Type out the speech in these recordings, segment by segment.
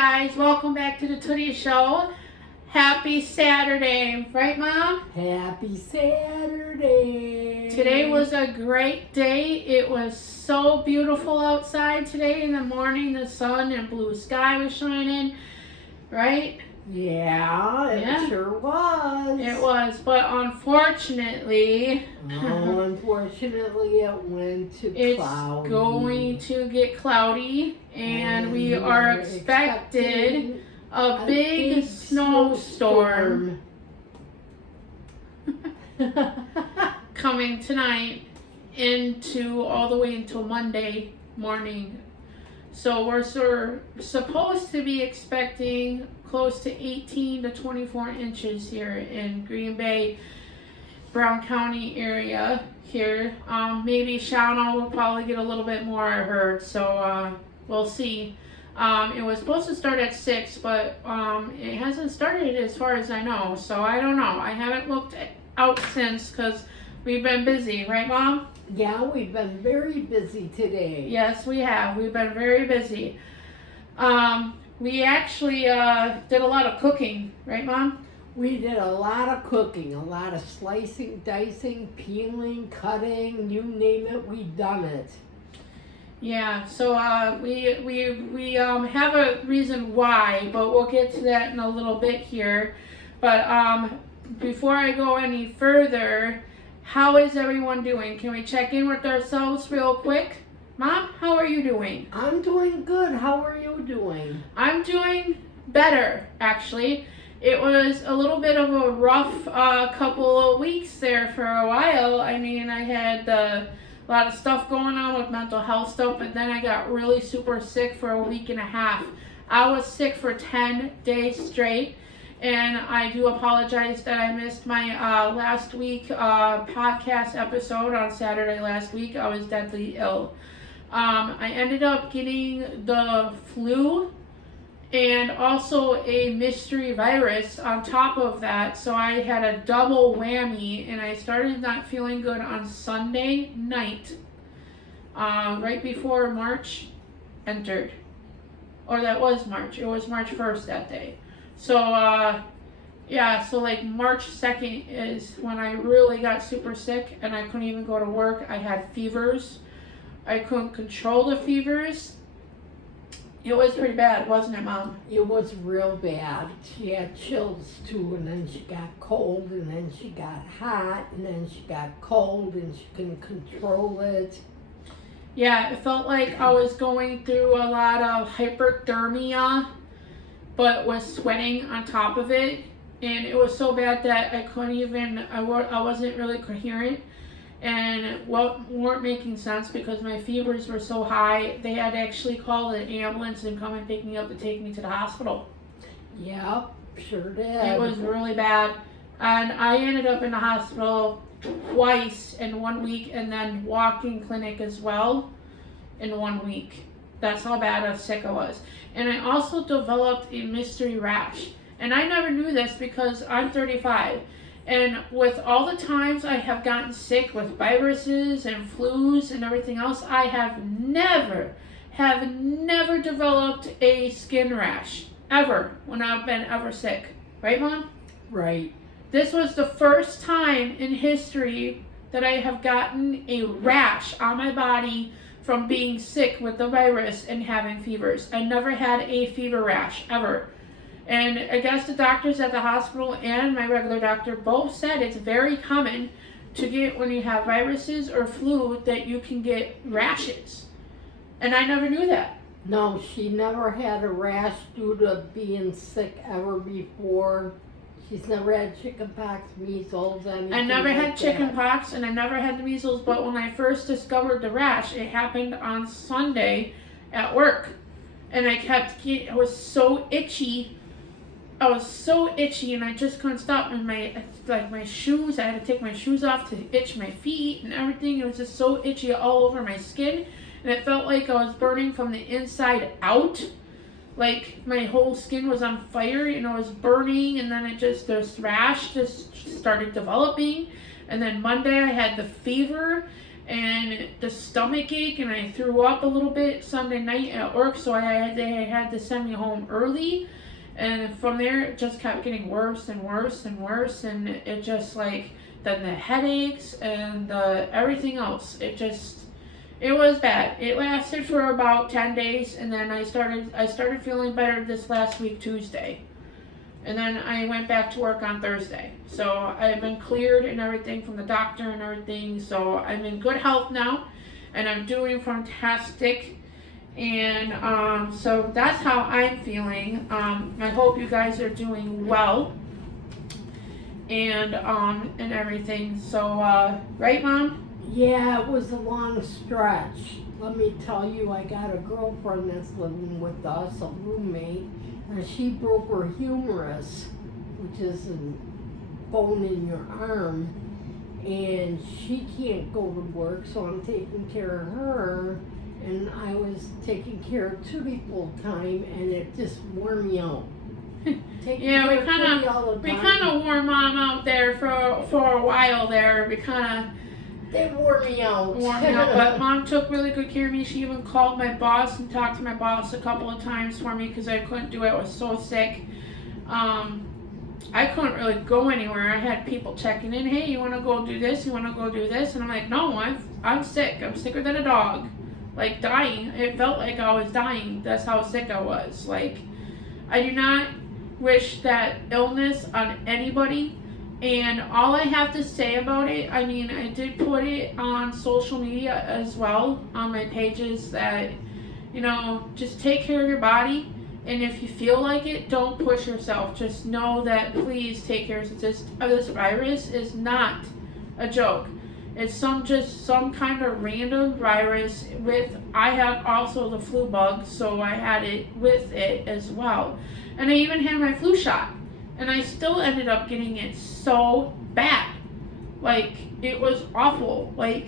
guys, welcome back to the Tootie Show. Happy Saturday, right Mom? Happy Saturday. Today was a great day. It was so beautiful outside today in the morning. The sun and blue sky was shining, right? Yeah, it sure was. It was, but unfortunately, it went to cloudy. It's going to get cloudy, and we are expected a big snowstorm coming tonight into all the way until Monday morning. So we're supposed to be expecting close to 18 to 24 inches here in Green Bay, Brown County area here. Maybe Shawano will probably get a little bit more, I heard. So we'll see. It was supposed to start at 6, but it hasn't started as far as I know. So I don't know. I haven't looked out since because we've been busy, right, Mom? Yeah, we've been very busy today. Yes, we have. We've been very busy. We actually did a lot of cooking, right, Mom? We did a lot of cooking, a lot of slicing, dicing, peeling, cutting, you name it, we done it. Yeah, so we have a reason why, but we'll get to that in a little bit here. But before I go any further, how is everyone doing? Can we check in with ourselves real quick? Mom, how are you doing? I'm doing good. How are you doing? I'm doing better, actually. It was a little bit of a rough couple of weeks there for a while. I mean, I had a lot of stuff going on with mental health stuff, but then I got really super sick for a week and a half. I was sick for 10 days straight. And I do apologize that I missed my last week podcast episode on Saturday last week. I was deadly ill. I ended up getting the flu and also a mystery virus on top of that. So I had a double whammy, and I started not feeling good on Sunday night, right before March entered. Or that was March. It was March 1st that day. So, so like March 2nd is when I really got super sick and I couldn't even go to work. I had fevers. I couldn't control the fevers. It was pretty bad, wasn't it, Mom? It was real bad. She had chills too, and then she got cold, and then she got hot, and then she got cold, and she couldn't control it. Yeah, it felt like I was going through a lot of hyperthermia, but was sweating on top of it, and it was so bad that I couldn't even, I wasn't really coherent, and weren't making sense because my fevers were so high. They had to actually call the ambulance and come and pick me up to take me to the hospital. Yeah, sure did. It was really bad, and I ended up in the hospital twice in 1 week, and then walk-in clinic as well in 1 week. That's how bad of sick I was. And I also developed a mystery rash. And I never knew this because I'm 35. And with all the times I have gotten sick with viruses and flus and everything else, I have never developed a skin rash. Ever. When I've been ever sick. Right, Mom? Right. This was the first time in history that I have gotten a rash on my body from being sick with the virus and having fevers. I never had a fever rash, ever. And I guess the doctors at the hospital and my regular doctor both said it's very common to get, when you have viruses or flu, that you can get rashes. And I never knew that. No, she never had a rash due to being sick ever before. She's never had chickenpox, measles, anything. I never had chickenpox, and I never had the measles, but when I first discovered the rash, it happened on Sunday at work. And I was so itchy. I was so itchy, and I just couldn't stop. And my shoes, I had to take my shoes off to itch my feet and everything. It was just so itchy all over my skin. And it felt like I was burning from the inside out. Like my whole skin was on fire and it was burning, and then this rash just started developing. And then Monday I had the fever, and the stomach ache, and I threw up a little bit Sunday night at work, so they had to send me home early. And from there, it just kept getting worse and worse and worse, and it just like, then the headaches and the everything else, it was bad. It lasted for about 10 days, and then I started feeling better this last week, Tuesday. And then I went back to work on Thursday. So I've been cleared and everything from the doctor and everything, so I'm in good health now, and I'm doing fantastic. And so that's how I'm feeling. I hope you guys are doing well and everything. So right, Mom? Yeah, it was a long stretch. Let me tell you, I got a girlfriend that's living with us, a roommate, and she broke her humerus, which is a bone in your arm, and she can't go to work, so I'm taking care of her. And I was taking care of Tootie full time, and it just wore me out. Yeah, we kind of wore Mom out there for a while there. They wore me out. But Mom took really good care of me. She even called my boss and talked to my boss a couple of times for me because I couldn't do it. I was so sick. I couldn't really go anywhere. I had people checking in. Hey, you want to go do this? You want to go do this? And I'm like, no, I'm sick. I'm sicker than a dog. Like dying. It felt like I was dying. That's how sick I was. Like, I do not wish that illness on anybody. And all I have to say about it, I mean, I did put it on social media as well, on my pages, that, you know, just take care of your body. And if you feel like it, don't push yourself. Just know that, please take care of this. This virus is not a joke. It's some kind of random virus I have also the flu bug, so I had it with it as well. And I even had my flu shot, and I still ended up getting it so bad. Like, it was awful. Like,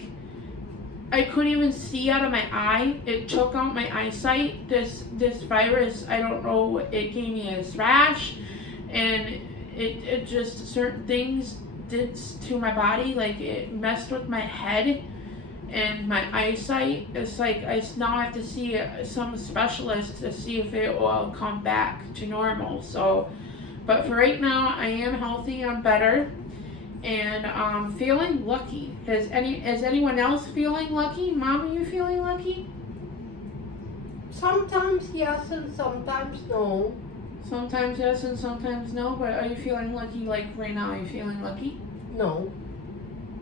I couldn't even see out of my eye. It took out my eyesight. This virus, I don't know, it gave me a rash, and it just, certain things did to my body. Like, it messed with my head and my eyesight. It's like I now have to see some specialist to see if it will come back to normal. So, but for right now, I am healthy. I'm better, and I'm feeling lucky. Is anyone else feeling lucky? Mom, are you feeling lucky? Sometimes yes and sometimes no. Sometimes yes and sometimes no, but are you feeling lucky like right now? Are you feeling lucky? No.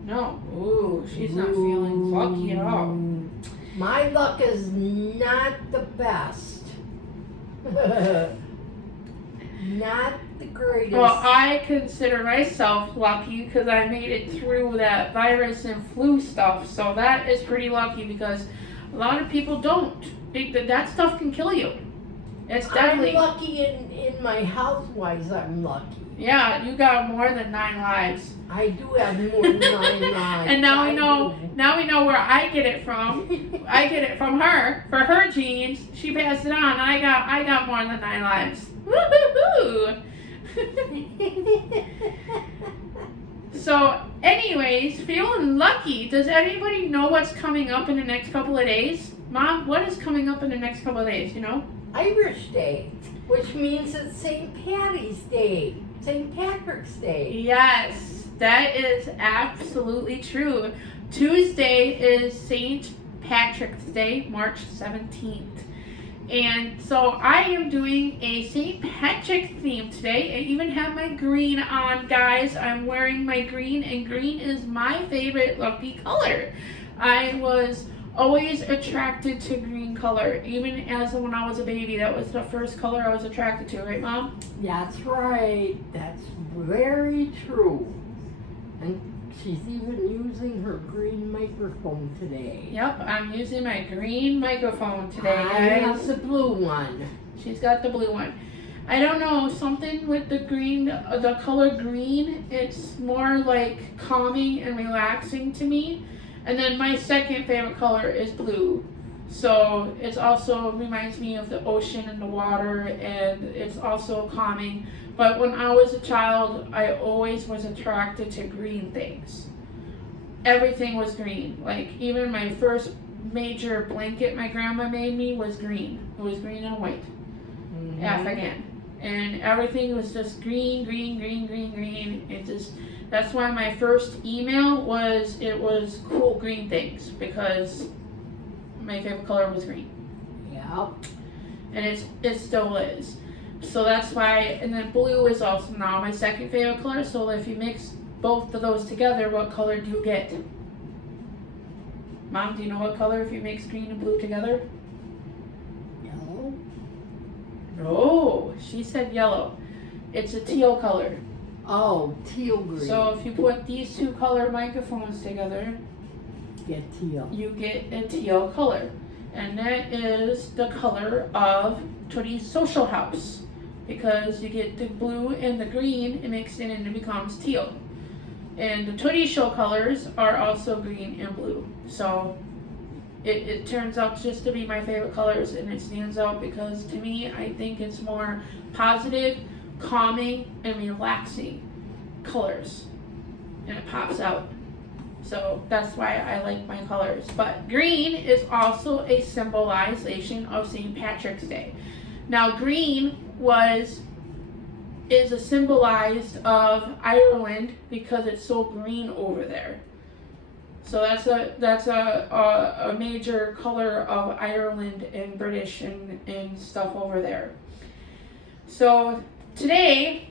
No. Ooh, she's not feeling lucky at all. My luck is not the best. Not the greatest. Well, I consider myself lucky because I made it through that virus and flu stuff, so that is pretty lucky because a lot of people don't. That stuff can kill you. It's deadly. I'm lucky in my health-wise, I'm lucky. Yeah, you got more than 9 lives. I do have more than 9 lives. And now we know where I get it from. I get it from her. For her genes, she passed it on. I got more than 9 lives. Woo-hoo-hoo. So, anyways, feeling lucky. Does anybody know what's coming up in the next couple of days? Mom, what is coming up in the next couple of days, you know? Irish Day, which means it's St. Patty's Day, St. Patrick's Day. Yes, that is absolutely true. Tuesday is St. Patrick's Day, March 17th. And so I am doing a St. Patrick theme today. I even have my green on, guys. I'm wearing my green, and green is my favorite lucky color. I was always attracted to green color, even as when I was a baby. That was the first color I was attracted to, right, Mom? That's right. That's very true. And she's even using her green microphone today. Yep, I'm using my green microphone today, I guys. have the blue one. She's got the blue one. I don't know, something with the green, the color green, it's more like calming and relaxing to me. And then my second favorite color is blue. So it also reminds me of the ocean and the water, and it's also calming. But when I was a child, I always was attracted to green things. everything was green. Like, even my first major blanket my grandma made me was green. It was green and white. Afghan. And everything was just green, green, green, green, green. That's why my first email was cool green things, because my favorite color was green. Yep. And it still is. So that's why, and then blue is also now my second favorite color. So if you mix both of those together, what color do you get? Mom, do you know what color if you mix green and blue together? Yellow. No, she said yellow. It's a teal color. Oh, teal green. So if you put these two color microphones together, Get teal. you get a teal color. And that is the color of Tootie's social house. Because you get the blue and the green, it mixed in and it becomes teal. And the Tootie show colors are also green and blue. So it turns out just to be my favorite colors, and it stands out because to me, I think it's more positive, calming, and relaxing colors. And it pops out. So that's why I like my colors. But green is also a symbolization of St. Patrick's Day. Now green is a symbolized of Ireland because it's so green over there. So that's a major color of Ireland and British and stuff over there. So today,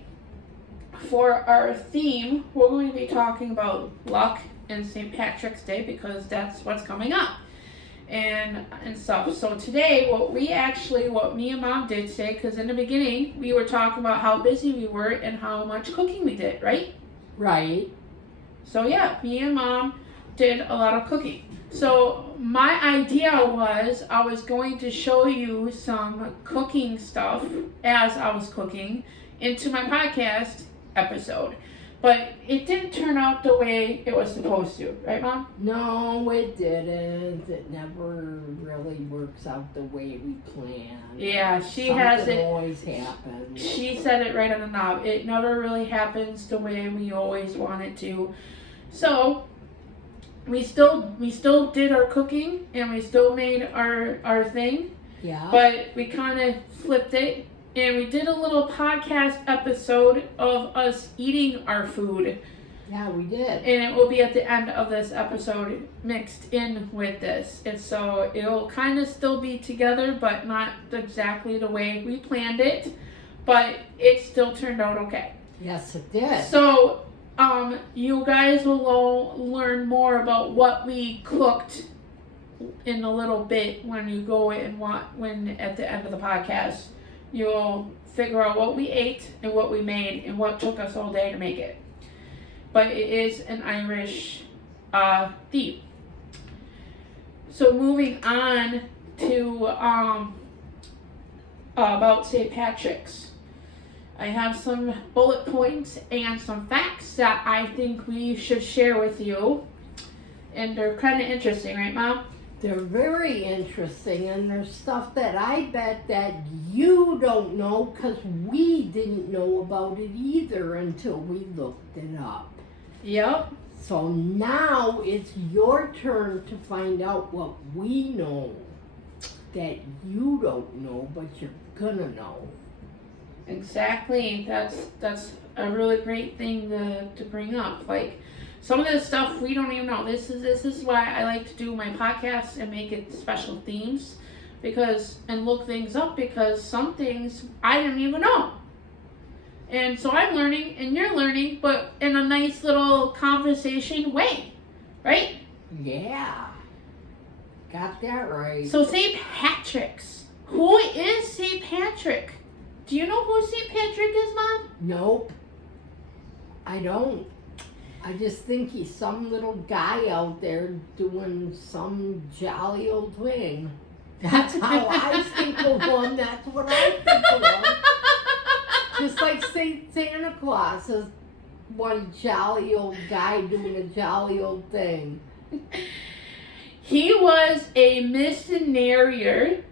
for our theme, we're going to be talking about luck and St. Patrick's Day because that's what's coming up and stuff. So today, what me and Mom did say, because in the beginning, we were talking about how busy we were and how much cooking we did, right? Right. So yeah, me and Mom did a lot of cooking. So my idea was I was going to show you some cooking stuff as I was cooking into my podcast episode. But it didn't turn out the way it was supposed to, right, Mom? No, it didn't. It never really works out the way we planned. Yeah, Something always happens. She said it right on the knob. It never really happens the way we always want it to. So we still did our cooking and we still made our thing. Yeah. But we kind of flipped it. And we did a little podcast episode of us eating our food. Yeah, we did. And it will be at the end of this episode mixed in with this. And so it'll kind of still be together, but not exactly the way we planned it. But it still turned out okay. Yes, it did. So you guys will all learn more about what we cooked in a little bit when you go and when at the end of the podcast. You'll figure out what we ate and what we made and what took us all day to make it. But it is an Irish theme. So moving on to about St. Patrick's. I have some bullet points and some facts that I think we should share with you. And they're kind of interesting, right, Mom? They're very interesting, and there's stuff that I bet that you don't know because we didn't know about it either until we looked it up. Yep. So now it's your turn to find out what we know that you don't know, but you're gonna know. Exactly. That's a really great thing to bring up. Like, some of this stuff we don't even know. This is why I like to do my podcasts and make it special themes, and look things up, because some things I didn't even know. And so I'm learning and you're learning, but in a nice little conversation way, right? Yeah. Got that right. So St. Patrick's. Who is St. Patrick? Do you know who St. Patrick is, Mom? Nope. I don't. I just think he's some little guy out there doing some jolly old thing. That's how I think of one. That's what I think of. Just like Santa Claus is one jolly old guy doing a jolly old thing. He was a missionary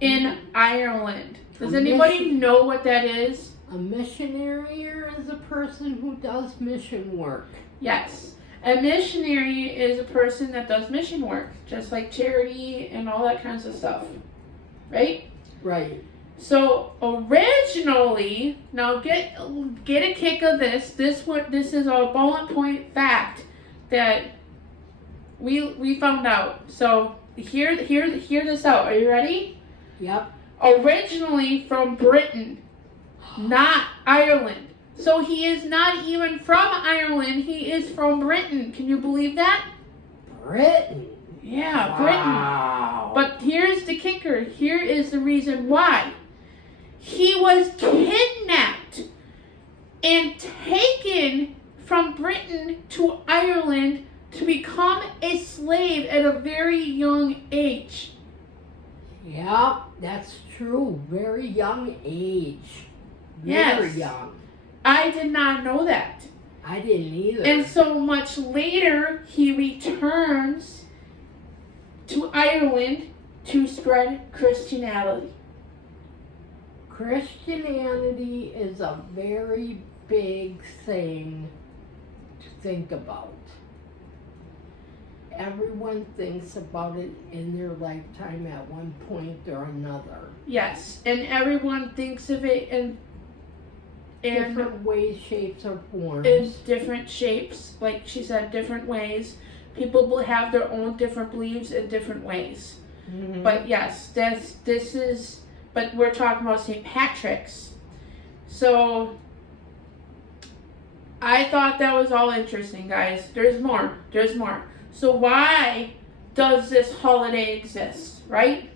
in Ireland. Does anybody know what that is? A missionary is a person who does mission work. Yes. A missionary is a person that does mission work, just like charity and all that kinds of stuff, right? Right. So originally, now get a kick of this. This is a bullet point fact that we found out. So hear this out. Are you ready? Yep. Originally from Britain, not Ireland. So he is not even from Ireland. He is from Britain. Can you believe that? Britain. Yeah, Wow. Britain. But here's the kicker. Here is the reason why. He was kidnapped and taken from Britain to Ireland to become a slave at a very young age. Yep, that's true. Very young age. Yes. Very young. I did not know that. I didn't either. And so much later, he returns to Ireland to spread Christianity. Christianity is a very big thing to think about. Everyone thinks about it in their lifetime at one point or another. Yes, and everyone thinks of it in Different ways, shapes, or forms. in different shapes, like she said, different ways. People will have their own different beliefs in different ways. Mhm. But yes, this is. But we're talking about St. Patrick's, so I thought that was all interesting, guys. There's more. There's more. So why does this holiday exist, right?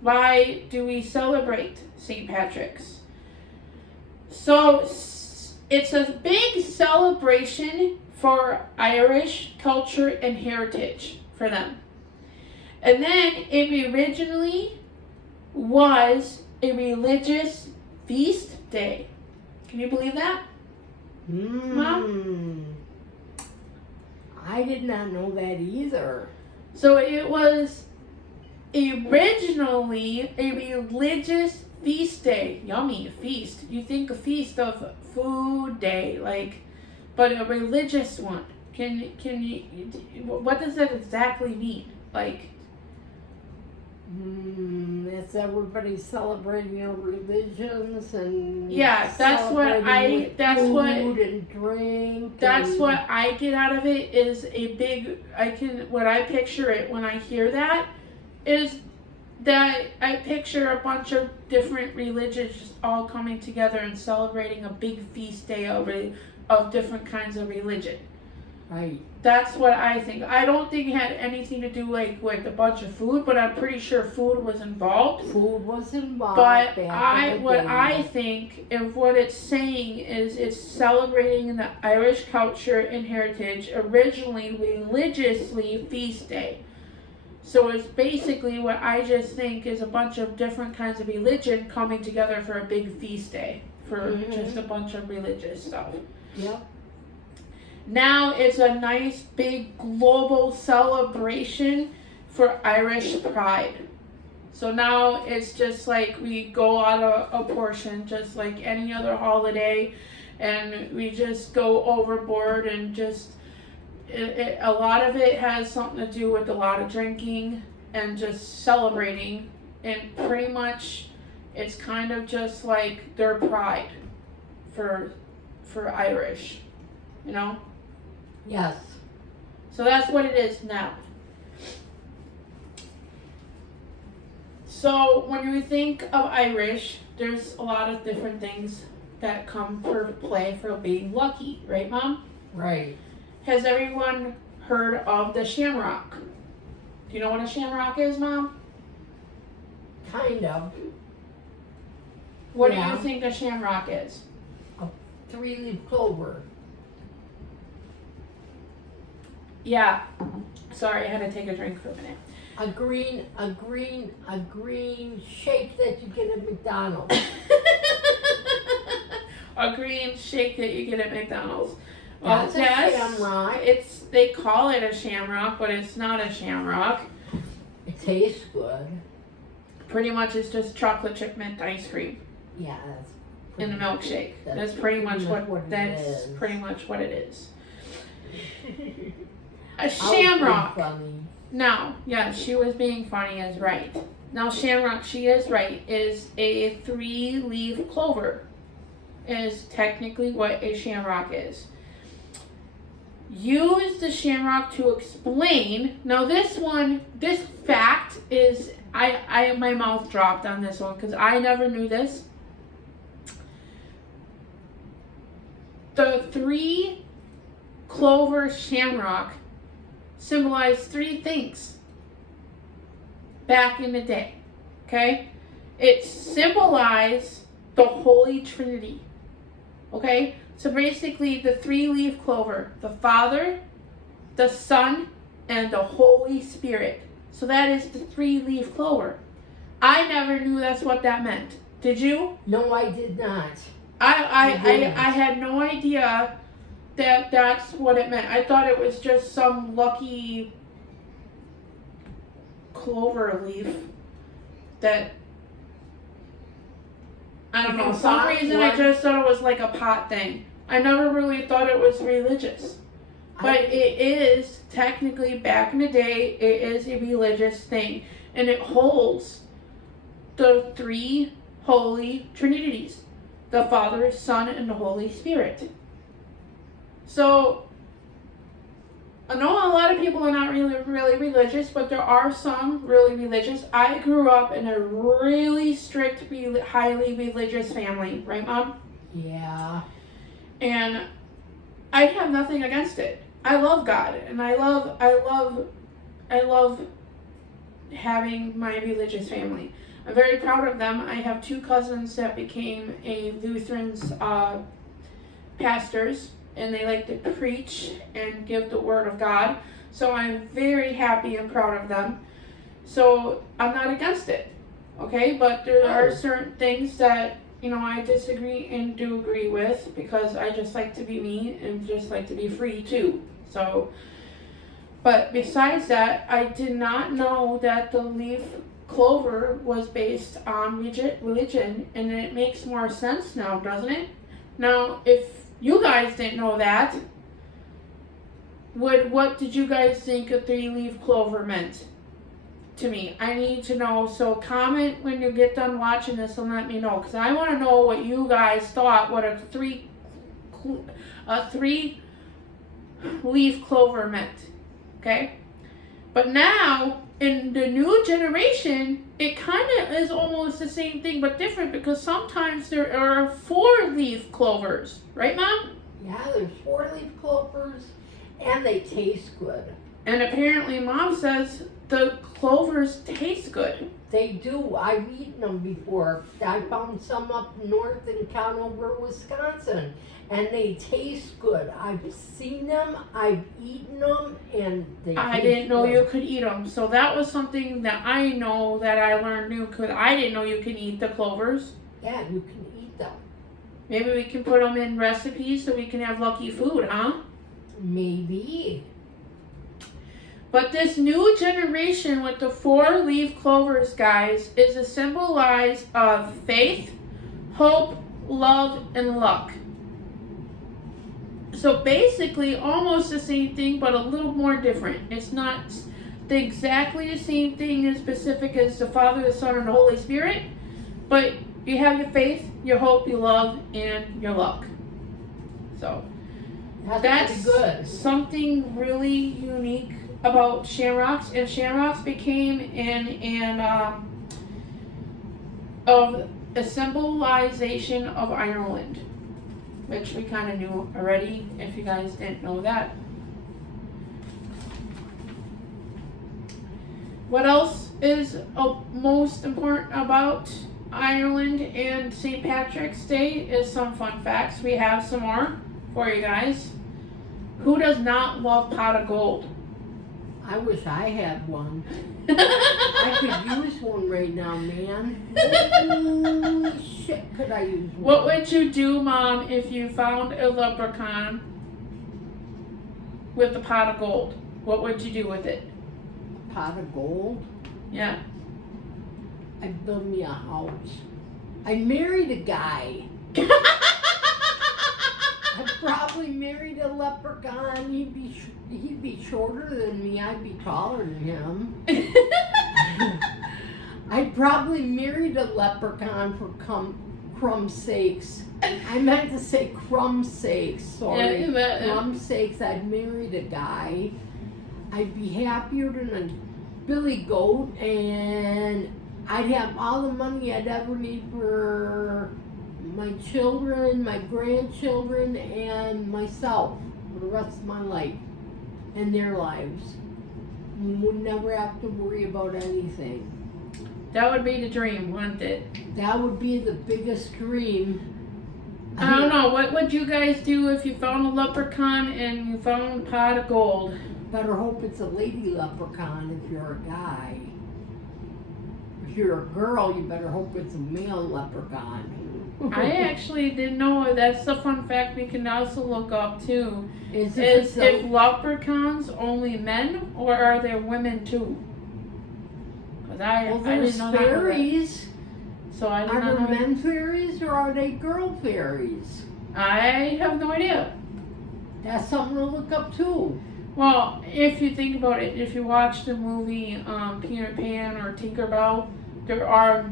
Why do we celebrate St. Patrick's? So it's a big celebration for Irish culture and heritage for them. And then it originally was a religious feast day. Can you believe that? Mom? I did not know that either. So it was originally a religious feast day. Yummy, feast. You think a feast of food day, like, but a religious one. Can you, what does that exactly mean? Like, It's everybody celebrating their religions and yeah, that's what food and drink. That's what I get out of it is a big, what I picture it when I hear that is that I picture a bunch of different religions all coming together and celebrating a big feast day of different kinds of religion. Right. That's what I think. I don't think it had anything to do like with a bunch of food, but I'm pretty sure food was involved. Food was involved. But I think of what it's saying is it's celebrating the Irish culture and heritage, originally religiously feast day. So it's basically what I just think is a bunch of different kinds of religion coming together for a big feast day for just a bunch of religious stuff. Yep. Now it's a nice big global celebration for Irish pride. So now it's just like we go out a portion just like any other holiday and we just go overboard and just a lot of it has something to do with a lot of drinking and just celebrating, and pretty much it's kind of just like their pride for Irish, you know? Yes. So that's what it is now. So when you think of Irish, there's a lot of different things that come for play for being lucky, right, Mom? Right. Has everyone heard of the shamrock? Do you know what a shamrock is, Mom? Kind of. What do Yeah. you think a shamrock is? Three-leaf clover. Yeah. Sorry, I had to take a drink for a minute. A green shake that you get at McDonald's. A green shake that you get at McDonald's. That's a shamrock. They call it a shamrock, but it's not a shamrock. It tastes good. Pretty much it's just chocolate chip mint ice cream Yeah, that's in a milkshake. That's pretty much what it is. A shamrock. Funny. Now, yeah, she was being funny is right. Now, shamrock, she is right, is a 3-leaf clover. Is technically what a shamrock is. Use the shamrock to explain. Now, this fact is, I my mouth dropped on this one because I never knew this. The 3-clover shamrock symbolized 3 things back in the day. Okay? It symbolized the Holy Trinity. Okay? So basically, the 3-leaf clover, the Father, the Son, and the Holy Spirit. So that is the 3-leaf clover. I never knew that's what that meant. Did you? No, I did not. I had no idea that that's what it meant. I thought it was just some lucky clover leaf that, I don't know, for some reason I just thought it was like a pot thing. I never really thought it was religious. But it is, technically, back in the day, it is a religious thing. And it holds the 3 holy trinities. The Father, Son, and the Holy Spirit. So, I know a lot of people are not really religious, but there are some really religious. I grew up in a really strict, highly religious family, right, Mom? Yeah. And I have nothing against it. I love God, and I love having my religious family. I'm very proud of them. I have 2 cousins that became a Lutherans pastors, and they like to preach and give the word of God. So I'm very happy and proud of them. So I'm not against it, okay? But there are certain things that, I disagree and do agree with, because I just like to be me and just like to be free too. So, but besides that, I did not know that the leaf clover was based on religion, and it makes more sense now, doesn't it? Now, if you guys didn't know that, what did you guys think a 3-leaf clover meant to me? I need to know, so comment when you get done watching this and let me know, because I want to know what you guys thought what a 3-leaf clover meant, okay? But now, in the new generation, it kind of is almost the same thing, but different, because sometimes there are 4-leaf clovers. Right, Mom? Yeah, there's 4-leaf clovers, and they taste good. And apparently, Mom says the clovers taste good. They do. I've eaten them before. I found some up north in Conover, Wisconsin, and they taste good. I've seen them, I've eaten them, and they I didn't know you could eat them. So that was something that I know that I learned new, because I didn't know you can eat the clovers. Yeah, you can eat them. Maybe we can put them in recipes so we can have lucky food, huh? Maybe. But this new generation with the 4-leaf clovers, guys, is a symbolize of faith, hope, love, and luck. So basically, almost the same thing, but a little more different. It's not exactly the same thing as specific as the Father, the Son, and the Holy Spirit, but you have your faith, your hope, your love, and your luck. So that's good. Something really unique about shamrocks, and shamrocks became of a symbolization of Ireland, which we kind of knew already, if you guys didn't know that. What else is most important about Ireland and St. Patrick's Day is some fun facts. We have some more for you guys. Who does not love pot of gold? I wish I had one. I could use one right now, man. Holy shit, could I use one? What would you do, Mom, if you found a leprechaun with a pot of gold? What would you do with it? Pot of gold? Yeah. I'd build me a house. I married a guy. I'd probably married a leprechaun. He'd be shorter than me. I'd be taller than him. I'd probably married a leprechaun for crumb's sakes. I meant to say crumb's sakes. Sorry, crumb's sakes. I'd married a guy. I'd be happier than a billy goat, and I'd have all the money I'd ever need for my children, my grandchildren, and myself for the rest of my life and their lives. We would never have to worry about anything. That would be the dream, wouldn't it? That would be the biggest dream. I don't know. What would you guys do if you found a leprechaun and you found a pot of gold? Better hope it's a lady leprechaun if you're a guy. If you're a girl, you better hope it's a male leprechaun. I actually didn't know. That's a fun fact we can also look up too. Is if leprechauns only men or are there women too? Because I didn't know fairies. So I don't know. Are there men fairies or are they girl fairies? I have no idea. That's something to look up too. Well, if you think about it, if you watch the movie Peter Pan or Tinkerbell, there are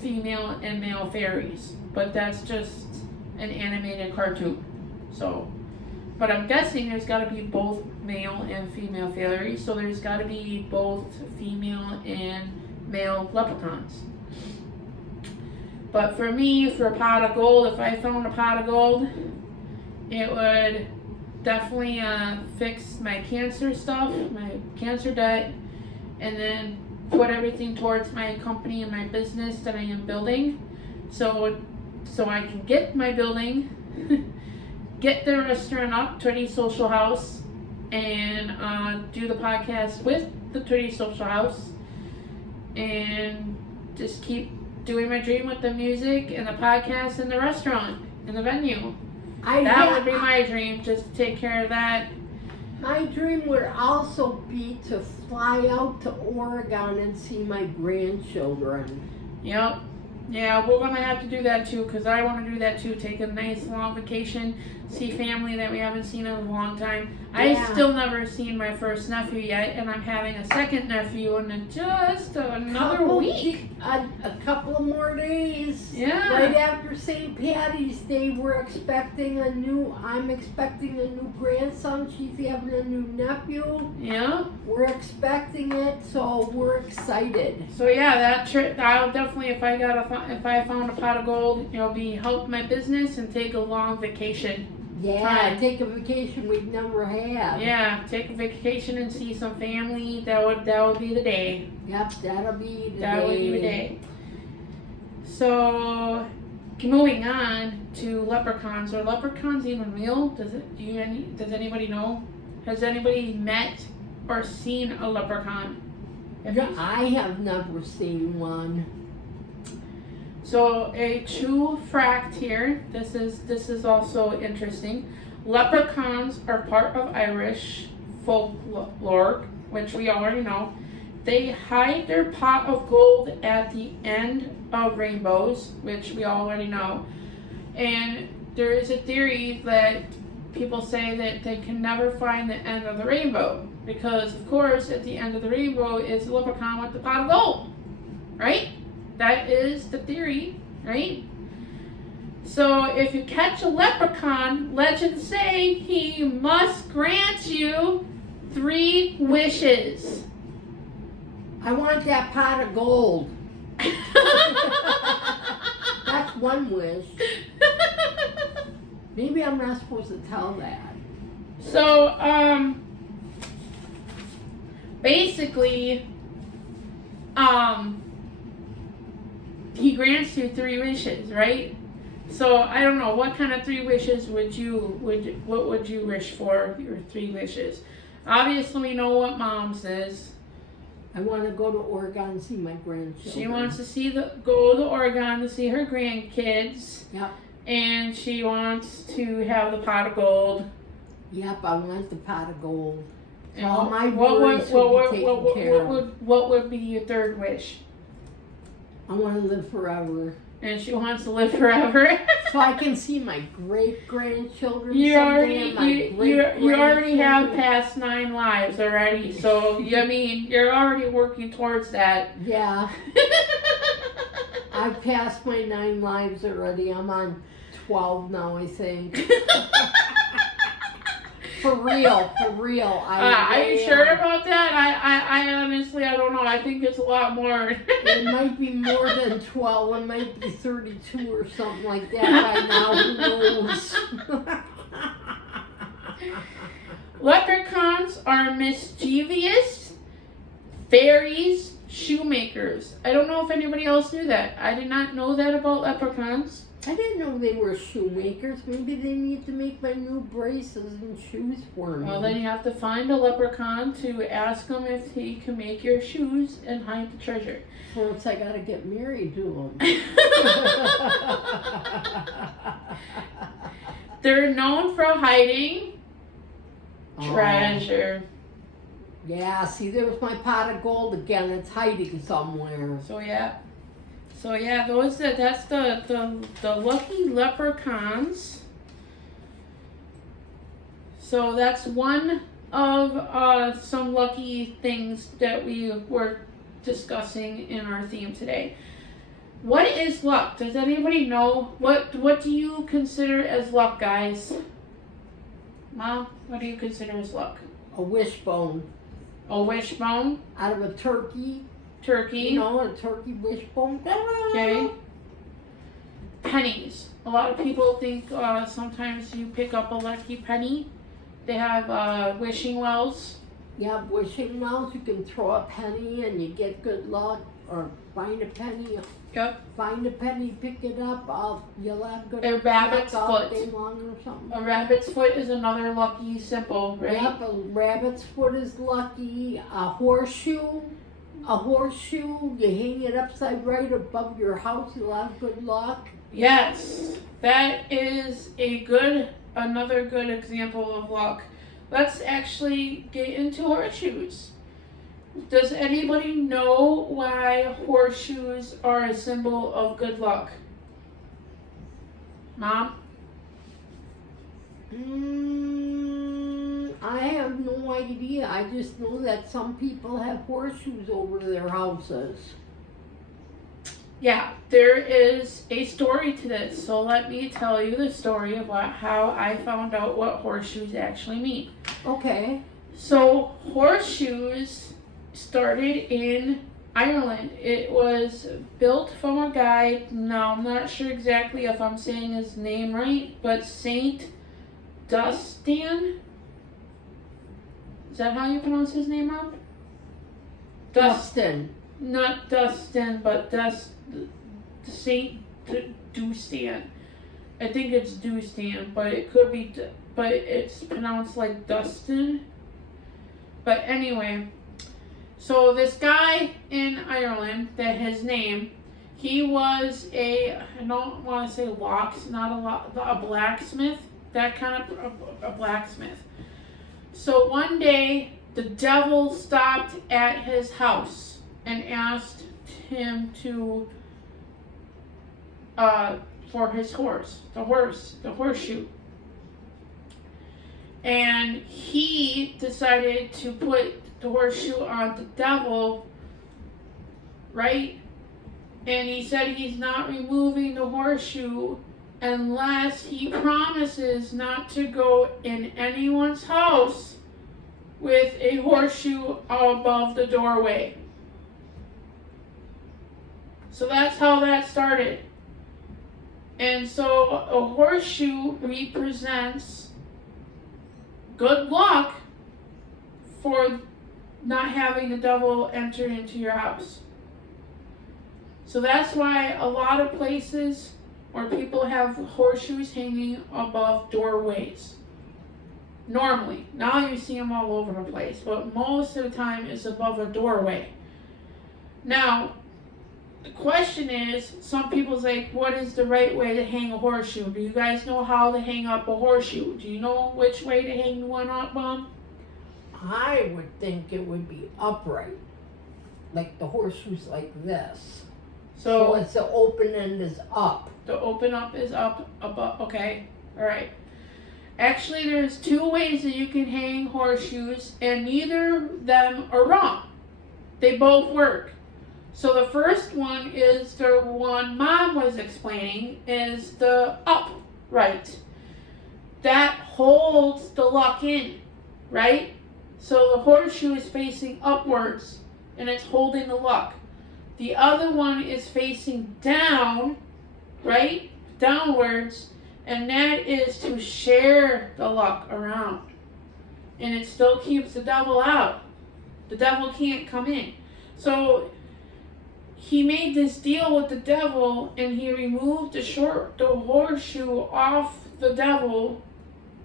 female and male fairies, but that's just an animated cartoon. So, but I'm guessing there's got to be both male and female fairies, so there's got to be both female and male leprechauns. But for me, for a pot of gold, if I found a pot of gold, it would definitely fix my cancer stuff, my cancer debt, and then put everything towards my company and my business that I am building. So I can get my building, get the restaurant up, Tootie Social House, and do the podcast with the Tootie Social House, and just keep doing my dream with the music and the podcast and the restaurant and the venue. That would be my dream, just to take care of that. My dream would also be to fly out to Oregon and see my grandchildren. Yep. Yeah, we're going to have to do that too, because I want to do that too. Take a nice long vacation, see family that we haven't seen in a long time. Yeah. I still never seen my first nephew yet, and I'm having a second nephew in just another week. A couple of more days. Yeah. Right after St. Patty's Day, I'm expecting a new grandson. She's having a new nephew. Yeah. We're expecting it, so we're excited. So yeah, that trip, I'll definitely, if I found a pot of gold, it'll be help my business and take a long vacation. Yeah, take a vacation we've never had. Yeah, take a vacation and see some family. That would be the day. Yep, that'll be the day. That would be the day. So, moving on to leprechauns. Are leprechauns even real? Does anybody know? Has anybody met or seen a leprechaun? I have never seen one. So a true fact here, this is also interesting. Leprechauns are part of Irish folklore, which we already know. They hide their pot of gold at the end of rainbows, which we already know. And there is a theory that people say that they can never find the end of the rainbow, because of course at the end of the rainbow is the leprechaun with the pot of gold, right? That is the theory, right? So if you catch a leprechaun, legends say he must grant you 3 wishes. I want that pot of gold. That's one wish. Maybe I'm not supposed to tell that. So, basically, he grants you 3 wishes, right? So I don't know, what kind of 3 wishes would you wish for? Your 3 wishes. Obviously, we know what Mom says. I want to go to Oregon and see my grandchildren. She wants to go to Oregon to see her grandkids. Yep. And she wants to have the pot of gold. Yep, I want the pot of gold. And all my worries will be taken care of. What would be your 3rd wish? I want to live forever. And she wants to live forever. So I can see my great-grandchildren You someday. already, And my you already have great-grandchildren. past 9 lives already. So I mean, you're already working towards that. Yeah, I've passed my 9 lives already. I'm on 12 now, I think. For real. Are you sure about that? I honestly, I don't know. I think it's a lot more. It might be more than 12. It might be 32 or something like that by now. Who knows? Leprechauns are mischievous fairies, shoemakers. I don't know if anybody else knew that. I did not know that about leprechauns. I didn't know they were shoemakers. Maybe they need to make my new braces and shoes for me. Well, then you have to find a leprechaun to ask him if he can make your shoes and hide the treasure. First, I gotta get married to him. They're known for hiding treasure. Yeah, see, there's my pot of gold again. It's hiding somewhere. So yeah, that's the lucky leprechauns. So that's one of some lucky things that we were discussing in our theme today. What is luck? Does anybody know? What do you consider as luck, guys? Mom, what do you consider as luck? A wishbone. A wishbone? Out of a turkey. Turkey. You know, a turkey wishbone. Okay. Pennies. A lot of people think sometimes you pick up a lucky penny. They have wishing wells. Yeah, wishing wells. You can throw a penny and you get good luck. Or find a penny. Yep. Find a penny, pick it up. You'll have good A rabbit's luck all foot. day long or something. A rabbit's foot is another lucky symbol, right? Yep, a rabbit's foot is lucky. A horseshoe. A horseshoe, you hang it upside right above your house, you'll have good luck. Yes, that is another good example of luck. Let's actually get into horseshoes. Does anybody know why horseshoes are a symbol of good luck? Mom? I have no idea. I just know that some people have horseshoes over their houses. Yeah, there is a story to this. So let me tell you the story about how I found out what horseshoes actually mean. Okay. So horseshoes started in Ireland. It was built from a guy, now I'm not sure exactly if I'm saying his name right, but Saint Dunstan? Is that how you pronounce his name, Rob? Dustin. Not Dustin, but Saint Dunstan. I think it's Dunstan, but it could be, but it's pronounced like Dustin. But anyway, so this guy in Ireland, that his name, he was I don't want to say a blacksmith, that kind of a blacksmith. So one day, the devil stopped at his house and asked him to, for his horse, the horseshoe. And he decided to put the horseshoe on the devil, right? And he said he's not removing the horseshoe unless he promises not to go in anyone's house with a horseshoe above the doorway. So that's how that started. And so a horseshoe represents good luck for not having the devil enter into your house. So that's why a lot of places where people have horseshoes hanging above doorways. Normally. Now you see them all over the place, but most of the time it's above a doorway. Now, the question is, some people's like, what is the right way to hang a horseshoe? Do you guys know how to hang up a horseshoe? Do you know which way to hang one up, Mom? I would think it would be upright. Like the horseshoe's like this. So it's the open end is up. The open up is up, above, okay, alright. Actually, there's two ways that you can hang horseshoes, and neither of them are wrong. They both work. So the first one is the one Mom was explaining, is the upright. That holds the luck in, right? So the horseshoe is facing upwards, and it's holding the luck. The other one is facing down, right? Downwards, and that is to share the luck around. And it still keeps the devil out. The devil can't come in. So he made this deal with the devil, and he removed the horseshoe off the devil,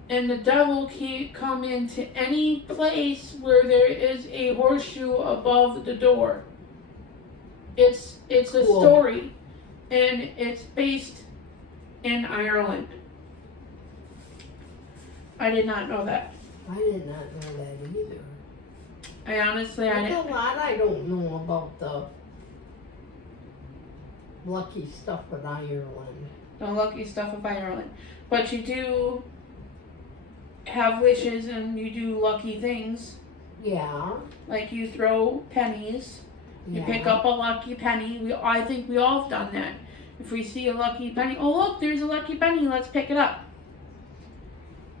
and the devil can't come into any place where there is a horseshoe above the door. It's a story, and it's based in Ireland. I did not know that. I did not know that either. I honestly, There's a lot I don't know about the lucky stuff with Ireland. The lucky stuff of Ireland. But you do have wishes and you do lucky things. Yeah. Like you throw pennies. You pick up a lucky penny. I think we all have done that. If we see a lucky penny, oh look, there's a lucky penny, let's pick it up.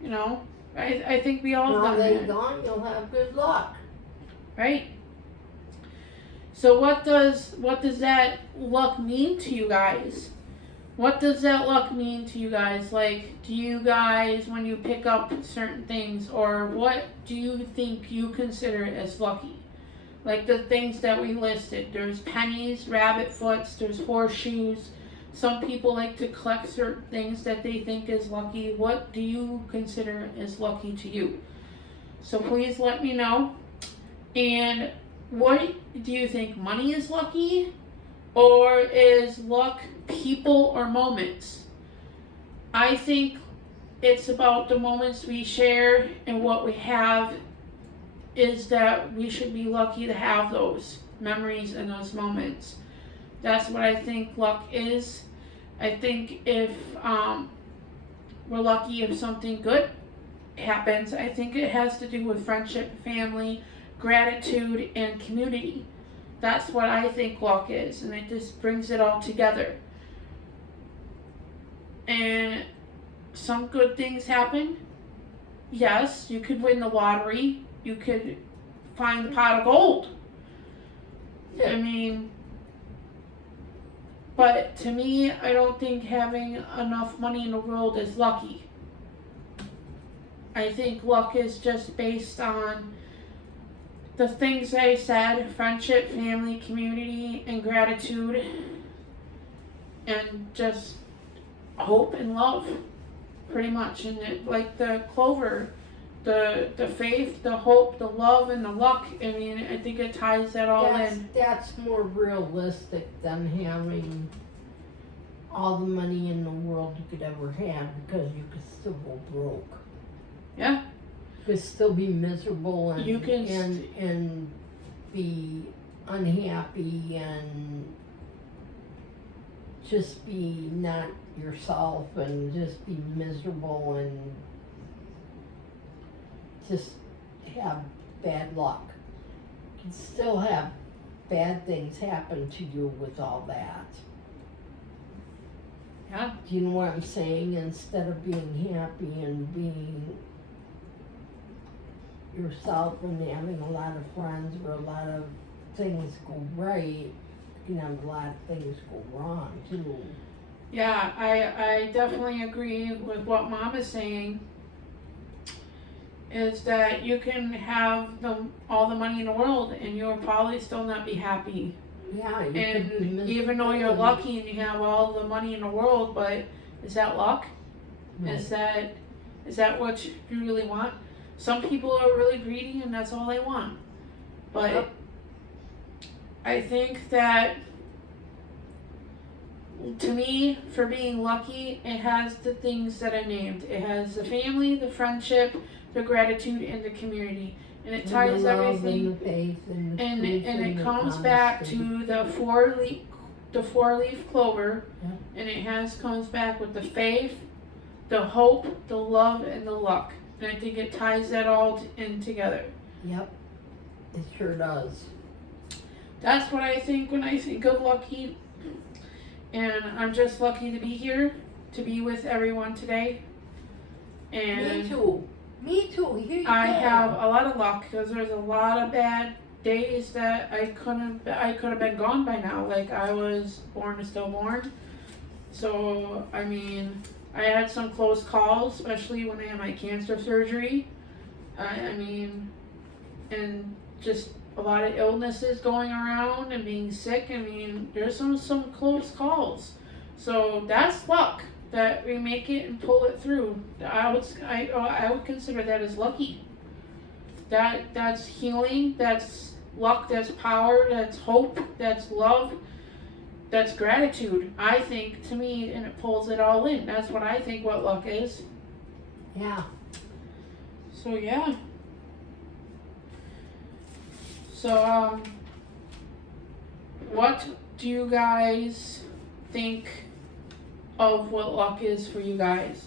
You know, I think we all have done that. Now they're gone, you'll have good luck. Right? So what does that luck mean to you guys? What does that luck mean to you guys? Like, do you guys, when you pick up certain things, or what do you think you consider as lucky? Like the things that we listed. There's pennies, rabbit foots, there's horseshoes. Some people like to collect certain things that they think is lucky. What do you consider as lucky to you? So please let me know. And what do you think? Money is lucky? Or is luck people or moments? I think it's about the moments we share, and what we have is that we should be lucky to have those memories and those moments. That's what I think luck is. I think if we're lucky if something good happens, I think it has to do with friendship, family, gratitude, and community. That's what I think luck is, and it just brings it all together. And some good things happen. Yes, you could win the lottery. You could find a pot of gold. I mean, but to me, I don't think having enough money in the world is lucky. I think luck is just based on the things I said: friendship, family, community, and gratitude, and just hope and love, pretty much. And it, like the clover, the faith, the hope, the love, and the luck. I mean, I think it ties that all in. That's more realistic than having all the money in the world you could ever have, because you could still go broke. Yeah. You could still be miserable and You can and be unhappy and just be not yourself and just be miserable and just have bad luck. You can still have bad things happen to you with all that. Yeah. Do you know what I'm saying? Instead of being happy and being yourself and having a lot of friends where a lot of things go right, you can have a lot of things go wrong too. Yeah, I definitely agree with what Mom is saying. Is that you can have all the money in the world and you'll probably still not be happy. Yeah, you And could be miserable. even though you're lucky and you have all the money in the world, but is that luck? Right. Is that what you really want? Some people are really greedy and that's all they want. But Yep. I think that, to me, for being lucky, it has the things that I named. It has the family, the friendship, the gratitude, and the community. And it ties the love everything. and the faith and the truth And it the comes back honesty. to the the 4-leaf clover, Yeah. and it comes back with the faith, the hope, the love, and the luck. And I think it ties that all in together. Yep, it sure does. That's what I think when I think of lucky. And I'm just lucky to be here, to be with everyone today. And Me too. Me too. Here you I go. have a lot of luck because there's a lot of bad days that I could have been gone by now. Like I was born to stillborn. So I mean, I had some close calls, especially when I had my cancer surgery. I mean, and just a lot of illnesses going around and being sick. I mean, there's some close calls. So that's luck that we make it and pull it through. I would consider that as lucky. That's healing. That's luck. That's power. That's hope. That's love. That's gratitude. I think to me, and it pulls it all in. That's what I think what luck is. Yeah. So yeah. So what do you guys think of what luck is for you guys?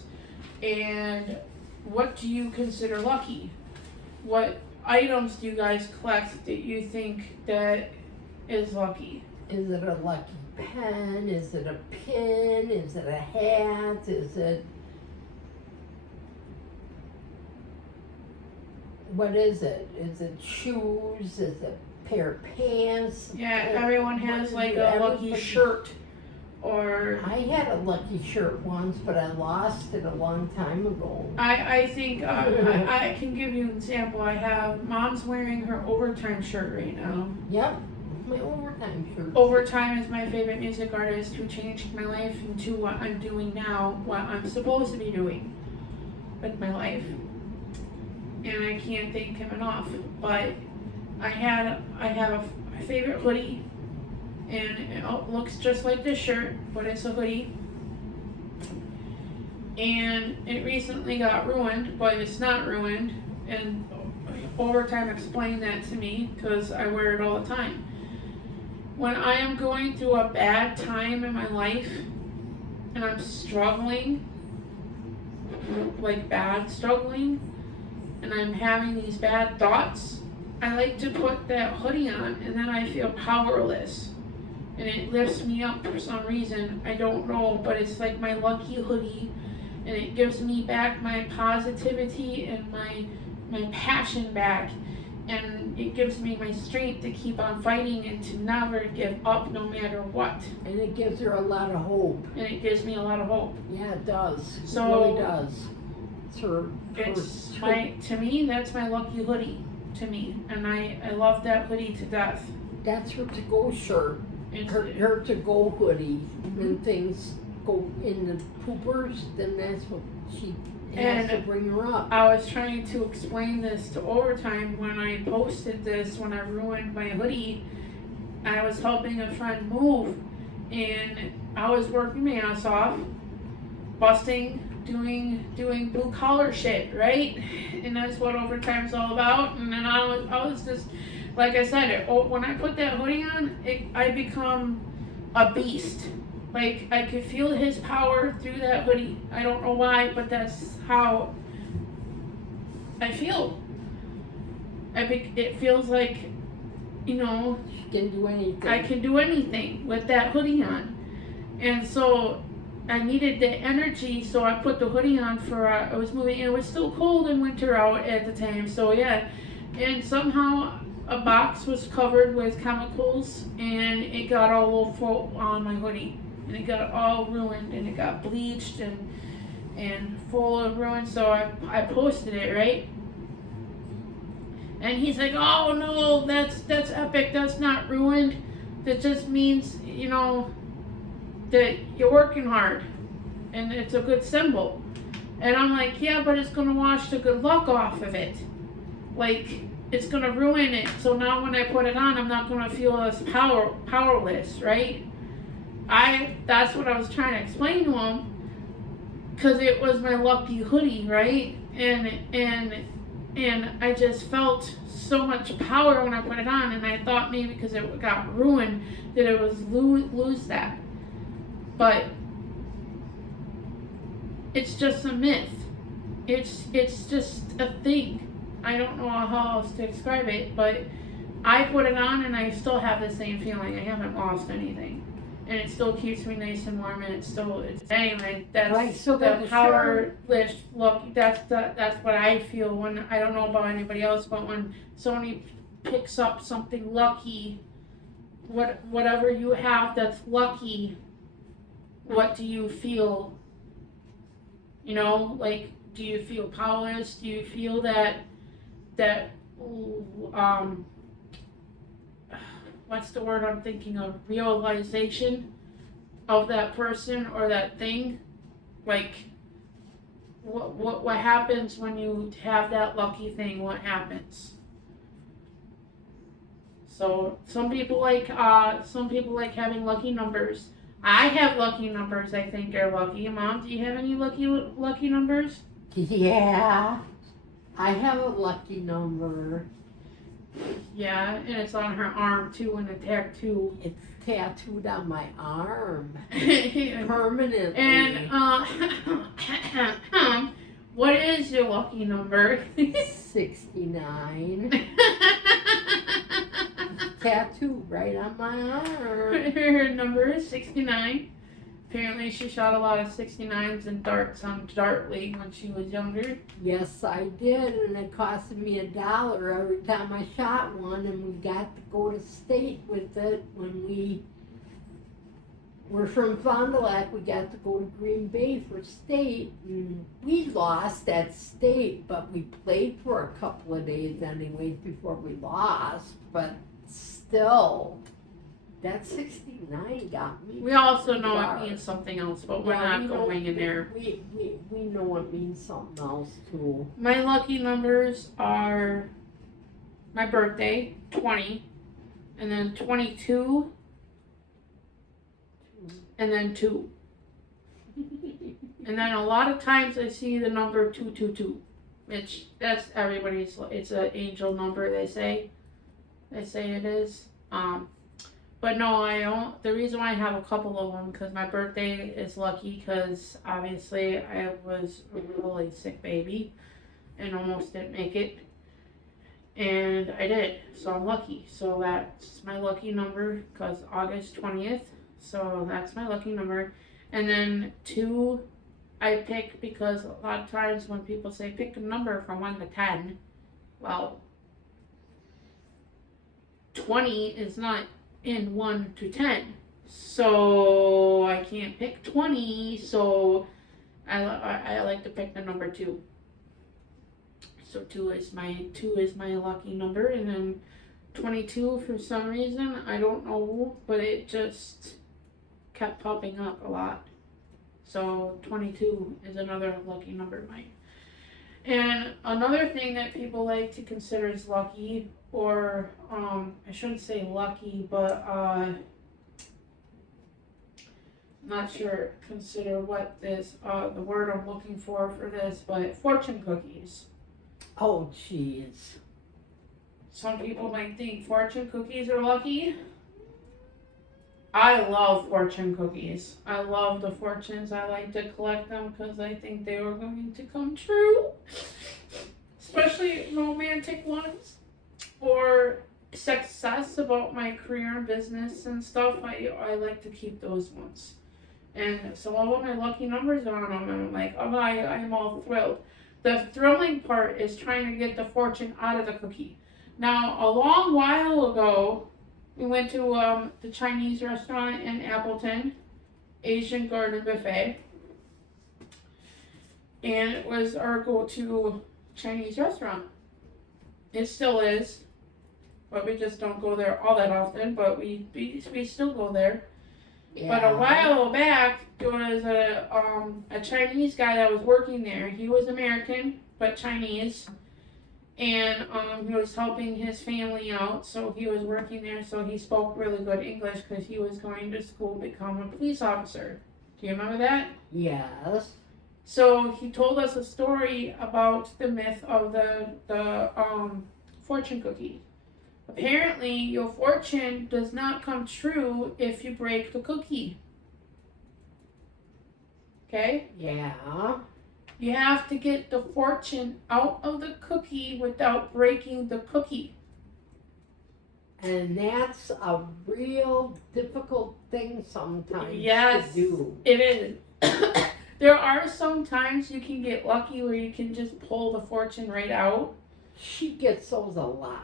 And what do you consider lucky? What items do you guys collect that you think that is lucky? Is it a lucky pen? Is it a pin? Is it a hat? Is it... What is it? Is it shoes? Is it a pair of pants? Yeah, everyone has like a lucky shirt. Or I had a lucky shirt once, but I lost it a long time ago. I think I can give you an example. I have Mom's wearing her Overtime shirt right now. Yep, my Overtime shirt. Overtime is my favorite music artist who changed my life into what I'm doing now, what I'm supposed to be doing with my life. And I can't thank him enough. But I have a favorite hoodie. And it looks just like this shirt, but it's a hoodie. And it recently got ruined, but it's not ruined. And Overtime explained that to me because I wear it all the time. When I am going through a bad time in my life and I'm struggling, like bad struggling, and I'm having these bad thoughts, I like to put that hoodie on and then I feel powerless. And it lifts me up for some reason. I don't know, but it's like my lucky hoodie. And it gives me back my positivity and my passion back. And it gives me my strength to keep on fighting and to never give up no matter what. And it gives her a lot of hope. And it gives me a lot of hope. Yeah, it does. It So, really does. To me, that's my lucky hoodie. To me. And I love that hoodie to death. That's her to-go shirt. Her to-go hoodie. When things go in the poopers, then that's what she has to bring her up. I was trying to explain this to Overtime when I posted this, when I ruined my hoodie. I was helping a friend move, and I was working my ass off, busting, doing blue collar shit, right? And that's what Overtime's all about. And then I was just, like I said, when I put that hoodie on, I become a beast. Like, I could feel his power through that hoodie. I don't know why, but that's how I feel. It feels like, you know, She can do anything. I can do anything with that hoodie on. And so I needed the energy, so I put the hoodie on I was moving, and it was still cold in winter out at the time, so yeah. And somehow a box was covered with chemicals, and it got all over on my hoodie. And it got all ruined, and it got bleached and full of ruin, so I posted it, right? And he's like, oh no, that's epic, that's not ruined. That just means, you know, that you're working hard, and it's a good symbol. And I'm like, yeah, but it's gonna wash the good luck off of it. Like, it's gonna ruin it. So now when I put it on, I'm not gonna feel as powerless, right? That's what I was trying to explain to him, because it was my lucky hoodie, right? And And I just felt so much power when I put it on, and I thought maybe because it got ruined that it was lose that. But it's just a myth. It's just a thing. I don't know how else to describe it, but I put it on and I still have the same feeling. I haven't lost anything. And it still keeps me nice and warm, and it's anyway. That's the power-lish look. That's what I feel when I don't know about anybody else, but when somebody picks up something lucky, whatever you have that's lucky, what do you feel? You know, like, do you feel powerless? Do you feel that what's the word I'm thinking of? Realization of that person or that thing. Like, what happens when you have that lucky thing? What happens? So some people like having lucky numbers. I have lucky numbers. I think are lucky. Mom, do you have any lucky numbers? Yeah, I have a lucky number. Yeah, and it's on her arm too, and a tattoo. It's tattooed on my arm permanently. And what is your lucky number? 69. Tattooed right on my arm. Her number is 69. Apparently she shot a lot of 69s and darts on Dart League when she was younger. Yes, I did, and it cost me $1 every time I shot one, and we got to go to state with it when we were from Fond du Lac. We got to go to Green Bay for state, and we lost at state, but we played for a couple of days anyways before we lost, but still. That 69 got me. We also know it means something else, but we're not going in there. We know it means something else too. My lucky numbers are my birthday, 20, and then 22, and then 2. And then a lot of times I see the number 222, which that's everybody's, it's an angel number, they say it is. But no, the reason why I have a couple of them, because my birthday is lucky, because obviously I was a really sick baby and almost didn't make it. And I did, so I'm lucky. So that's my lucky number, because August 20th, so that's my lucky number. And then 2, I pick because a lot of times when people say pick a number from 1 to 10, well, 20 is not in 1 to 10, so I can't pick 20, so I like to pick the number 2. So 2 is my lucky number, and then 22 for some reason, I don't know, but it just kept popping up a lot. So 22 is another lucky number of mine. And another thing that people like to consider as lucky, or I shouldn't say lucky, but not sure, consider what this, the word I'm looking for this, but fortune cookies. Oh, jeez. Some people might think fortune cookies are lucky. I love fortune cookies. I love the fortunes. I like to collect them because I think they were going to come true. Especially romantic ones. Or success about my career and business and stuff. I like to keep those ones. And some of them, my lucky numbers are on them. And I'm like, oh, I'm all thrilled. The thrilling part is trying to get the fortune out of the cookie. Now, a long while ago, we went to the Chinese restaurant in Appleton, Asian Garden Buffet, and it was our go-to Chinese restaurant. It still is, but we just don't go there all that often, but we still go there. Yeah. But a while back, there was a Chinese guy that was working there. He was American, but Chinese. And he was helping his family out, so he was working there, so he spoke really good English because he was going to school to become a police officer. Do you remember that? Yes. So he told us a story about the myth of the fortune cookie. Apparently, your fortune does not come true if you break the cookie. Okay? Yeah. You have to get the fortune out of the cookie without breaking the cookie. And that's a real difficult thing sometimes Yes, to do. it is. There are some times you can get lucky where you can just pull the fortune right out. She gets those a lot.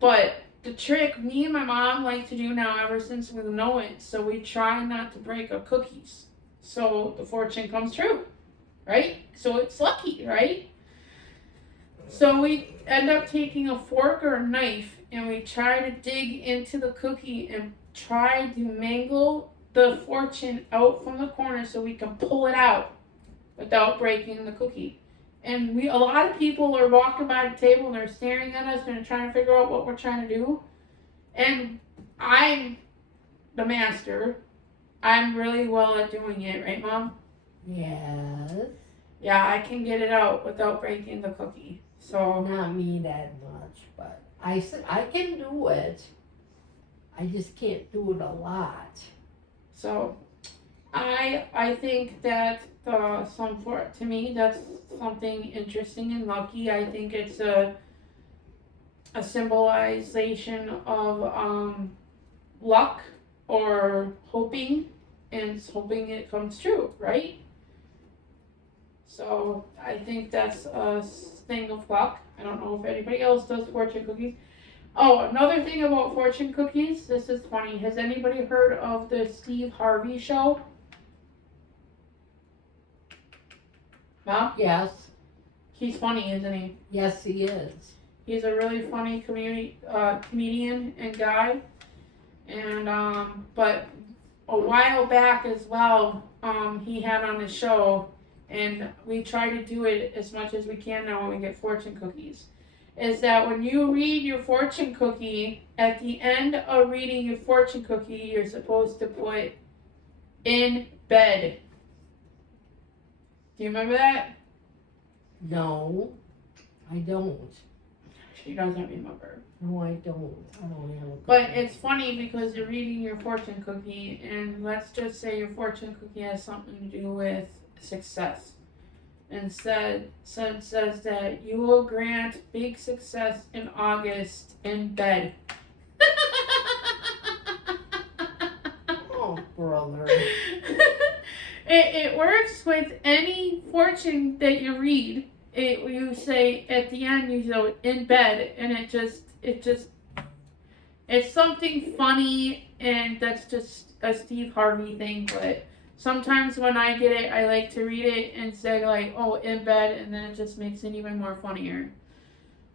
But the trick me and my mom like to do now ever since we know it, so we try not to break our cookies. So the fortune comes true, right? So it's lucky, right? So we end up taking a fork or a knife and we try to dig into the cookie and try to mangle the fortune out from the corner so we can pull it out without breaking the cookie. And a lot of people are walking by the table and they're staring at us and they're trying to figure out what we're trying to do. And I'm the master. I'm really well at doing it, right, Mom? Yes. Yeah, I can get it out without breaking the cookie. So Not me that much, but I can do it. I just can't do it a lot. So I think that to me that's something interesting and lucky. I think it's a symbolization of luck or hoping and hoping it comes true, right? So I think that's a thing of luck. I don't know if anybody else does fortune cookies. Oh, another thing about fortune cookies. This is funny. Has anybody heard of the Steve Harvey show? Mom? Yes. He's funny, isn't he? Yes, he is. He's a really funny comedian and guy. And but a while back as well, he had on the show, and we try to do it as much as we can now when we get fortune cookies. Is that when you read your fortune cookie, at the end of reading your fortune cookie, you're supposed to put in bed. Do you remember that? No, I don't. She doesn't remember. No, I don't. I don't have a But it's funny because you're reading your fortune cookie, and let's just say your fortune cookie has something to do with success. And says that you will grant big success in August in bed. Oh, brother. It works with any fortune that you read. You say at the end, you go in bed, and it's something funny, and that's just a Steve Harvey thing. But sometimes when I get it, I like to read it and say like, oh, in bed, and then it just makes it even more funnier.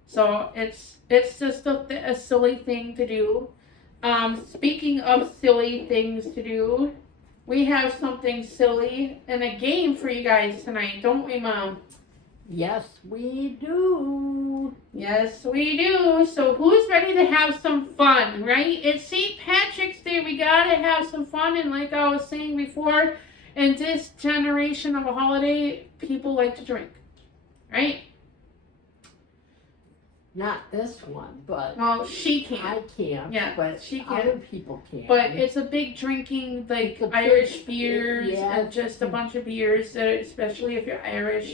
So it's just a silly thing to do. Speaking of silly things to do, we have something silly and a game for you guys tonight, don't we, Mom? Yes, we do. Yes, we do. So who's ready to have some fun, right? It's St. Patrick's Day. We gotta have some fun. And like I was saying before, in this generation of a holiday, people like to drink, right? Not this one, but Well, she can. I can't. Yeah, but she can. other people can. But it's a big drinking, like It's a big- Irish beers yeah. and just a bunch of beers. Especially if you're Irish,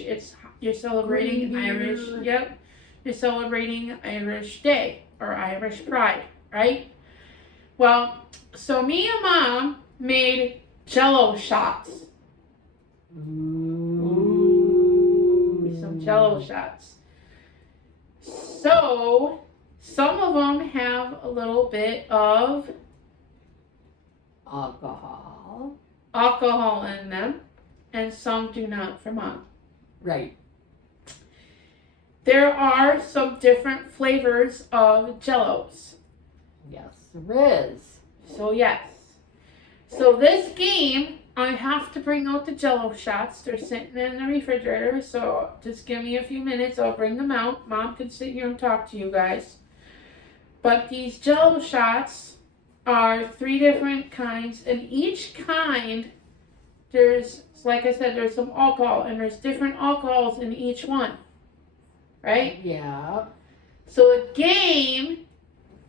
you're celebrating Green Irish. beer. Yep, you're celebrating Irish Day or Irish Pride, right? Well, so me and Mom made Jello shots. Ooh. Some Jello shots. So some of them have a little bit of alcohol in them, and some do not for Mom. Right. There are some different flavors of Jellos. Yes, there is. So yes. So this game, I have to bring out the Jello shots. They're sitting in the refrigerator, so just give me a few minutes. I'll bring them out. Mom can sit here and talk to you guys. But these Jello shots are 3 different kinds, and each kind there's, like I said, there's some alcohol, and there's different alcohols in each one, right? Yeah. So the game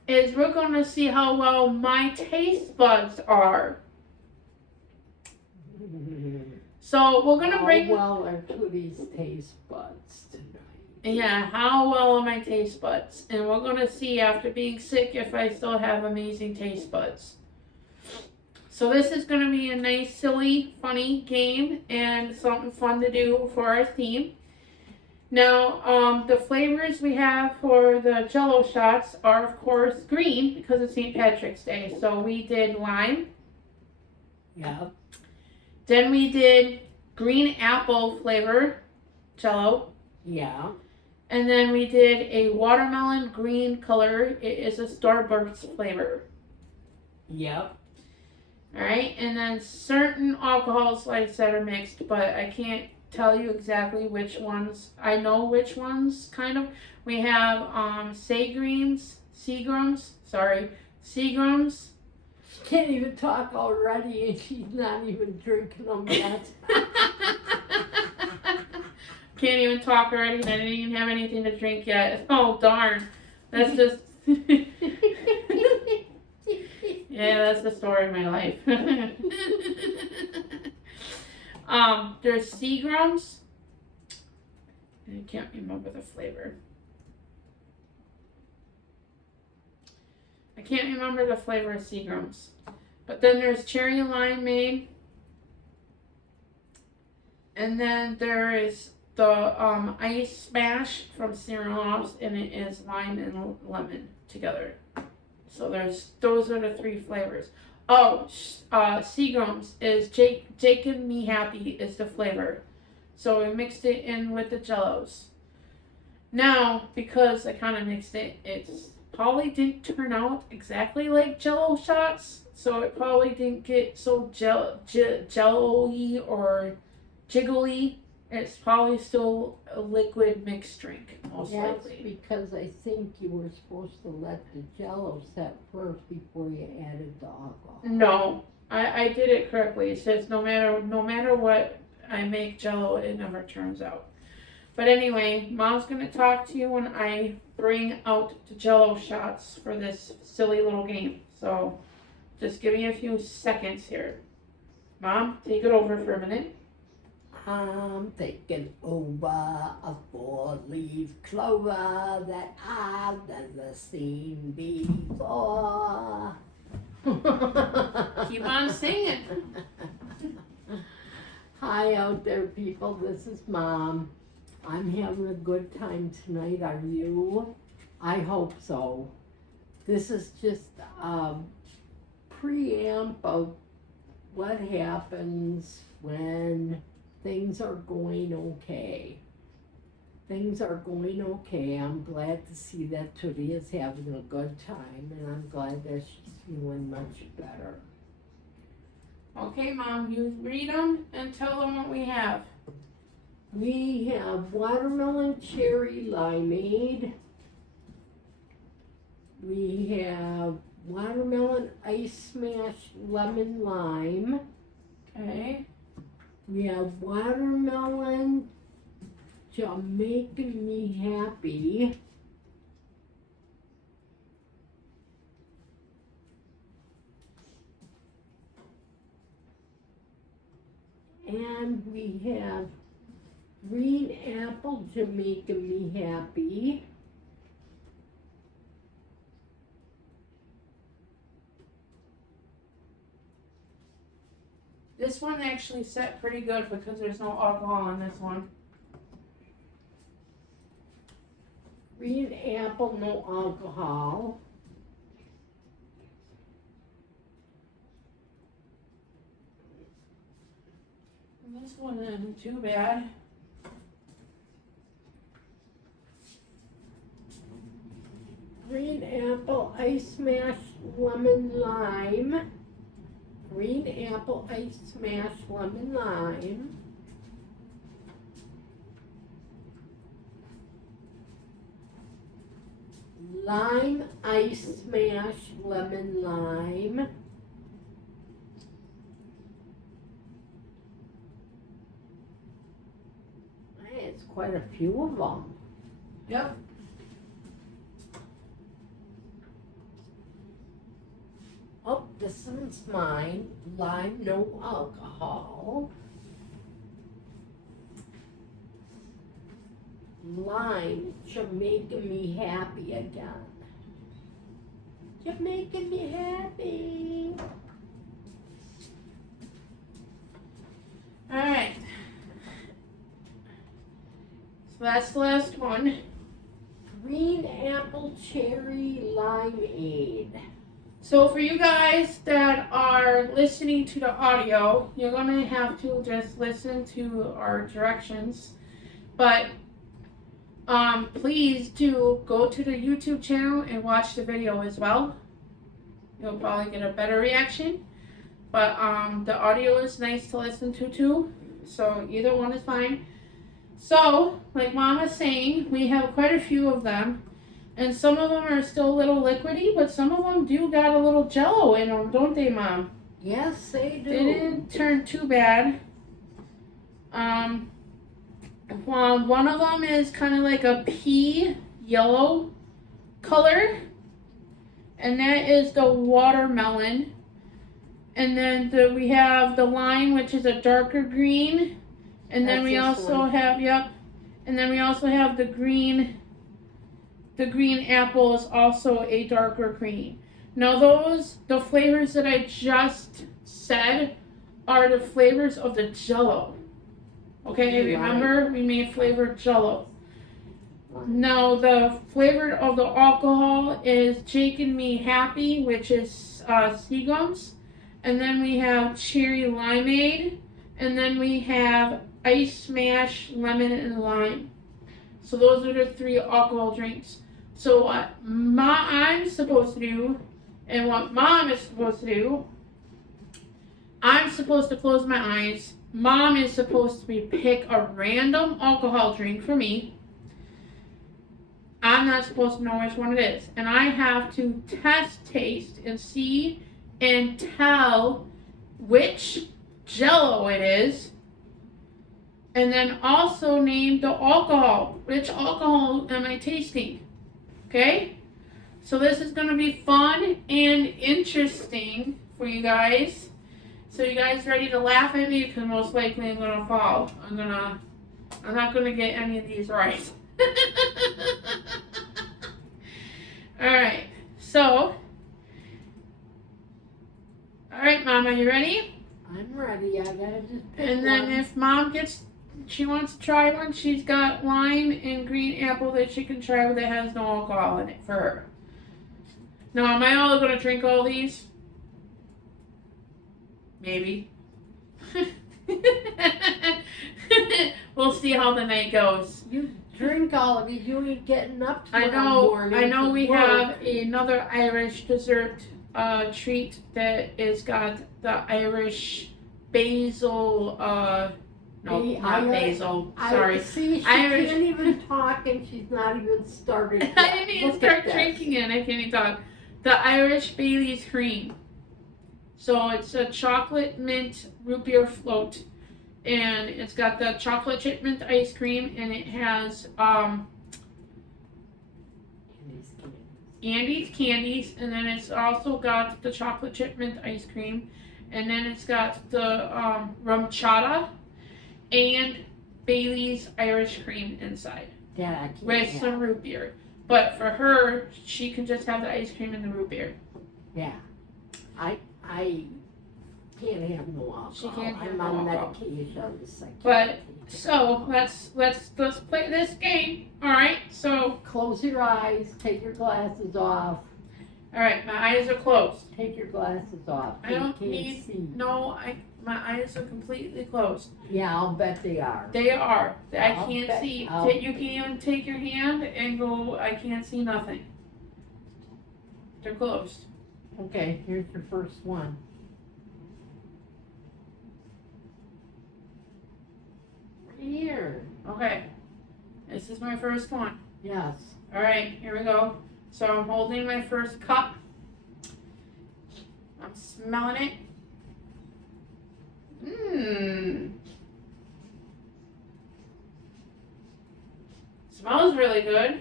is we're going to see how well my taste buds are. So we're going to bring... How well are Tootie's taste buds tonight? Yeah, how well are my taste buds? And we're going to see after being sick if I still have amazing taste buds. So this is going to be a nice, silly, funny game and something fun to do for our theme. Now, the flavors we have for the Jell-O shots are, of course, green because it's St. Patrick's Day. So we did lime. Yeah. Then we did green apple flavor Jell-O. Yeah. And then we did a watermelon green color. It is a Starburst flavor. Yep. Alright, and then certain alcohols, like I said, are mixed, but I can't tell you exactly which ones. I know which ones, kind of. We have Seagrams. Can't even talk already, and she's not even drinking them yet. Can't even talk already, and I didn't even have anything to drink yet. Oh, darn. That's just... Yeah, that's the story of my life. There's Seagrams. I can't remember the flavor. I can't remember the flavor of Seagrams. But then there's cherry and limeade. And then there is the ice smash from shamrocks, and it is lime and lemon together. So those are the three flavors. Oh, Seagrams is Jake and Me Happy is the flavor. So we mixed it in with the Jell-Os. Now, because I kind of mixed it, it's probably didn't turn out exactly like Jell-O shots. So it probably didn't get so jello-y or jiggly. It's probably still a liquid mixed drink, most likely. Because I think you were supposed to let the Jell-O set first before you added the alcohol. No, I did it correctly. It says no matter what I make Jell-O, it never turns out. But anyway, Mom's gonna talk to you when I bring out the Jell-O shots for this silly little game. So just give me a few seconds here. Mom, take it over for a minute. I'm taking over a 4-leaf clover that I've never seen before. Keep on singing. Hi out there, people. This is Mom. I'm having a good time tonight. Are you? I hope so. This is just a preamp of what happens when things are going okay. Things are going okay. I'm glad to see that Tootie is having a good time, and I'm glad that she's feeling much better. Okay, Mom, you read them and tell them what we have. We have watermelon cherry limeade. We have watermelon ice smash lemon lime. Okay. We have watermelon Jamaican Me Happy. And we have green apple Jamaican Me Happy. This one actually set pretty good because there's no alcohol in this one. Green apple, no alcohol. And this one isn't too bad. Green apple ice smash lemon lime. Green apple ice smash lemon lime. Lime ice smash lemon lime. quite a few of them. Yep. Oh, this one's mine. Lime, no alcohol. Lime, you're making me happy again. You're making me happy. All right. So that's the last one. Green apple cherry limeade. So for you guys that are listening to the audio, you're going to have to just listen to our directions. But please do go to the YouTube channel and watch the video as well. You'll probably get a better reaction. But the audio is nice to listen to too. So either one is fine. So, like Mom was saying, we have quite a few of them. And some of them are still a little liquidy, but some of them do got a little jello in them, don't they, Mom? Yes, they do. They didn't turn too bad. Well, one of them is kind of like a pea yellow color. And that is the watermelon. And then we have the lime, which is a darker green. And then we also have, and then we also have the green apple is also a darker green. Now the flavors that I just said are the flavors of the jello. Okay, remember we made flavored jello. Now the flavor of the alcohol is Making Me Happy, which is Seagram's. And then we have cherry limeade. And then we have ice smash, lemon, and lime. So those are the 3 alcohol drinks. So what I'm supposed to do, and what Mom is supposed to do, I'm supposed to close my eyes. Mom is supposed to pick a random alcohol drink for me. I'm not supposed to know which one it is. And I have to taste, and see, and tell which jello it is. And then also name the alcohol. Which alcohol am I tasting? Okay? So this is going to be fun and interesting for you guys. So you guys ready to laugh at me? Because most likely I'm going to fall. I'm not going to get any of these right. Alright. So. Alright, Mama, you ready? I'm ready. I gotta just pick And then one. if Mom she wants to try one, she's got lime and green apple that she can try that has no alcohol in it for her. Now, am I all going to drink all these? Maybe. We'll see how the night goes. You drink all of it. You ain't getting up I tomorrow morning. know to we work. have another Irish dessert treat that is got the Irish basil, no, not basil, sorry. See, she Irish. can't even talk and she's not even started yet. I didn't even Look start at this. drinking it. I can't even talk. The Irish Bailey's cream. So it's a chocolate mint root beer float, and it's got the chocolate chip mint ice cream, and it has Andy's candies, and then it's also got the chocolate chip mint ice cream, and then it's got the rum chata and Bailey's Irish cream inside. Yeah, I can't With have. some root beer. But for her, she can just have the ice cream and the root beer. Yeah. I can't have no alcohol. She can't have I'm no on alcohol. medications. I can't But take it. so let's play this game. All right. So Close your eyes. Take your glasses off. all right, my eyes are closed. Take your glasses off. I You don't can't need see. my eyes are completely closed. Yeah, I'll bet they are. They are. I I'll can't bet- see. I'll- You can even take your hand and go. I can't see nothing. They're closed. Okay, here's your first one. Here. Okay. This is my first one. Yes. All right, here we go. So I'm holding my first cup. I'm smelling it. Mmm. smells really good.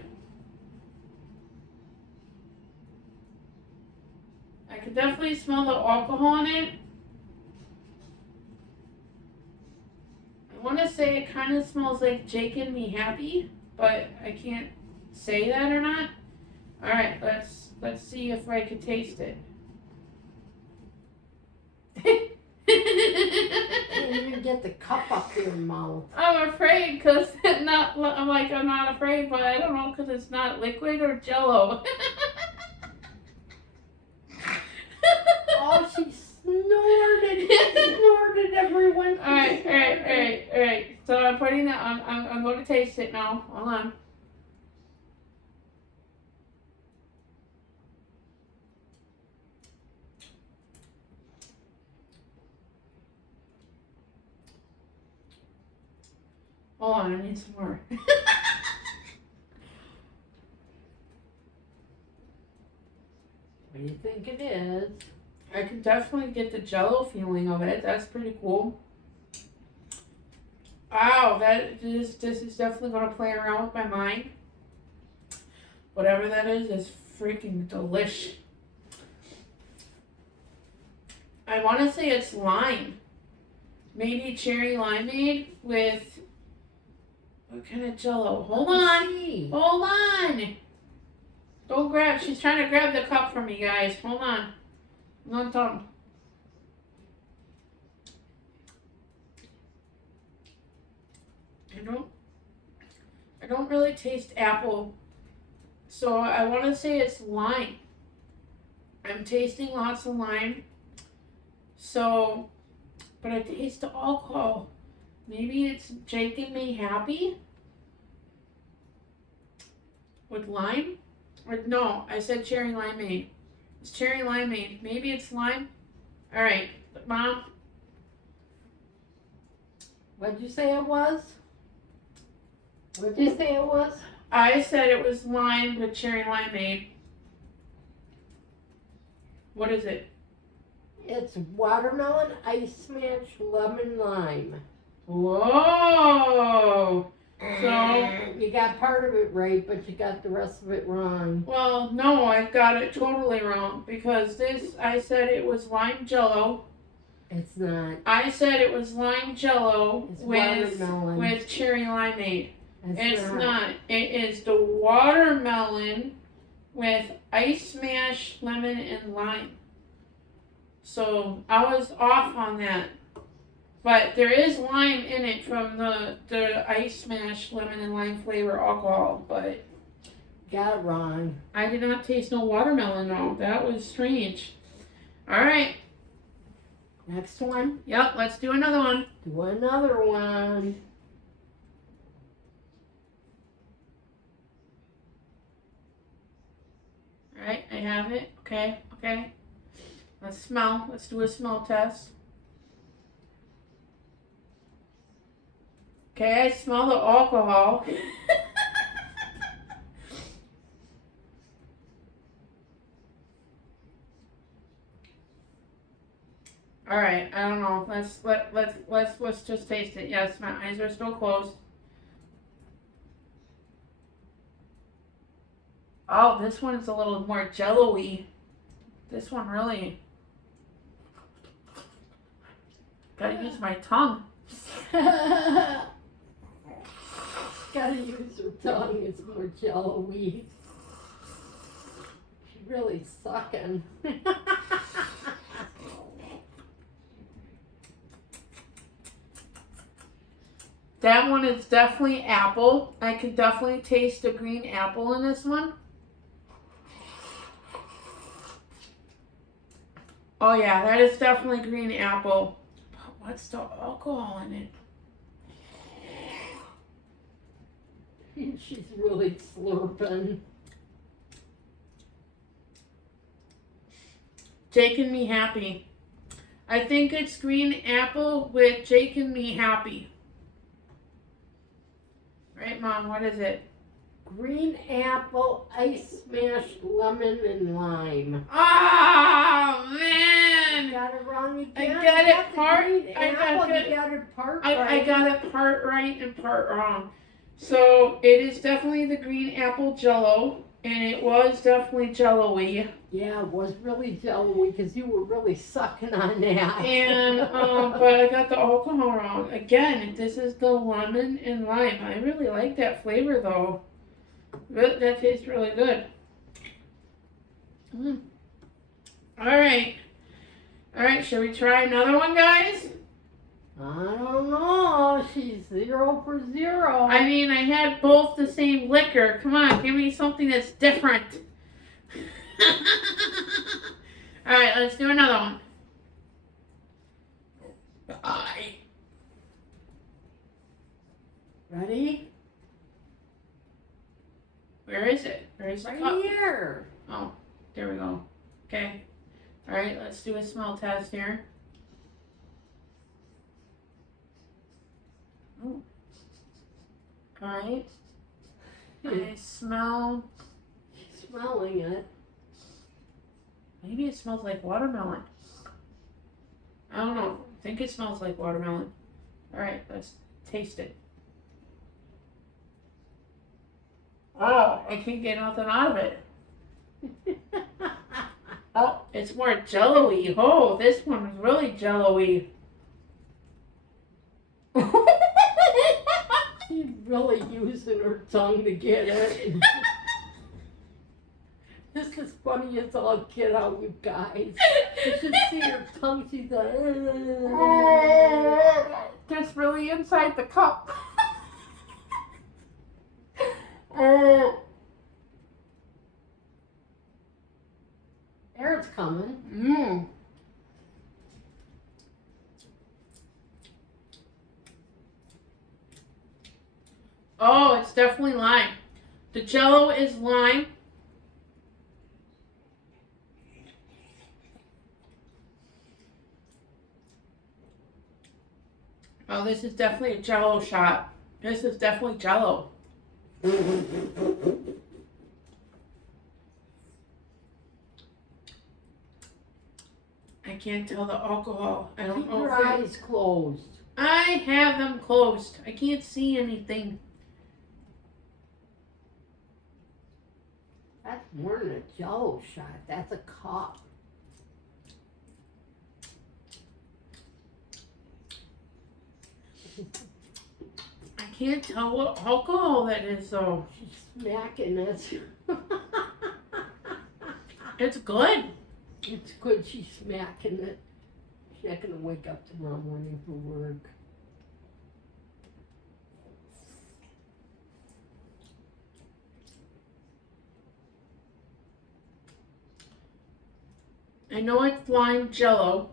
I can definitely smell the alcohol in it. I want to say it kind of smells like Jake and Me Happy, but I can't say that or not. All right, let's see if I can taste it. Can't even get the cup up your mouth. I'm afraid because I'm not afraid, but I don't know because it's not liquid or Jello. Oh, she snorted everyone. All right. So I'm putting that on. I'm going to taste it now. Hold on. Hold on, I need some more. What do you think it is? I can definitely get the Jello feeling of it. That's pretty cool. Wow, this is definitely going to play around with my mind. Whatever that is freaking delish. I want to say it's lime. Maybe cherry limeade with what kind of Jello? Hold on. Hold on. Don't grab. She's trying to grab the cup from me, guys. Hold on. I'm not done. I don't really taste apple. So I want to say it's lime. I'm tasting lots of lime. So, but I taste the alcohol. Maybe it's Jake and Me Happy with lime? Or no, I said cherry limeade. It's cherry limeade. Maybe it's lime. All right, Mom. What'd you say it was? What'd you say it was? I said it was lime with cherry limeade. What is it? It's watermelon ice smash lemon lime. Whoa! So you got part of it right, but you got the rest of it wrong. Well, no, I got it totally wrong because I said it was lime Jello. It's not. I said it was lime Jello It's with cherry limeade. It's not. It is the watermelon with ice smash, lemon, and lime. So I was off on that. But there is lime in it from the ice smash, lemon, and lime flavor alcohol. But got it wrong. I did not taste no watermelon though. That was strange. All right. Next one. Yep, let's do another one. Do another one. All right, I have it. Okay. Let's smell. Let's do a smell test. Okay, I smell the alcohol. All right, I don't know. Let's just taste it. Yes, my eyes are still closed. Oh, this one is a little more jello-y. This one really. Gotta use my tongue. Gotta use her tongue. It's more jello-y. She's really sucking. That one is definitely apple. I can definitely taste the green apple in this one. Oh yeah, that is definitely green apple. But what's the alcohol in it? She's really slurping. Jake and Me Happy. I think it's green apple with Jake and Me Happy. Right, Mom? What is it? Green apple, ice smash, lemon, and lime. Oh, man! You got it wrong again. I got it part. I got it part right. I got it part right and part wrong. So it is definitely the green apple Jello, and it was definitely Jello-y. Yeah, it was really jello-y because you were really sucking on that. And but I got the alcohol wrong again. This is the lemon and lime. I really like that flavor though. That tastes really good. Mm. All right. Should we try another one, guys? I don't know. She's 0 for 0. I mean, I had both the same liquor. Come on, give me something that's different. All right, let's do another one. Bye. Ready? Where is it? Where's the Right cup? here. Oh, there we go. Okay. All right, let's do a smell test here. Oh. All right. I smell. Smelling it. Maybe it smells like watermelon. I don't know. I think it smells like watermelon. All right, let's taste it. Oh, I can't get nothing out of it. Oh, it's more jello-y. Oh, this one is really jello-y. She's really using her tongue to get it. This is funny as all get out, you guys. You should see her tongue. She's like, just really inside the cup. Air's coming. Mmm. Oh, it's definitely lime. The jello is lime. Oh, this is definitely a jello shot. This is definitely jello. I can't tell the alcohol. I don't Keep know your if eyes closed. I have them closed. I can't see anything. That's more than a jello shot. That's a cup. I can't tell what alcohol that is though. She's smacking it. It's good. It's good she's smacking it. She's not gonna wake up tomorrow morning for work. I know it's lime jello.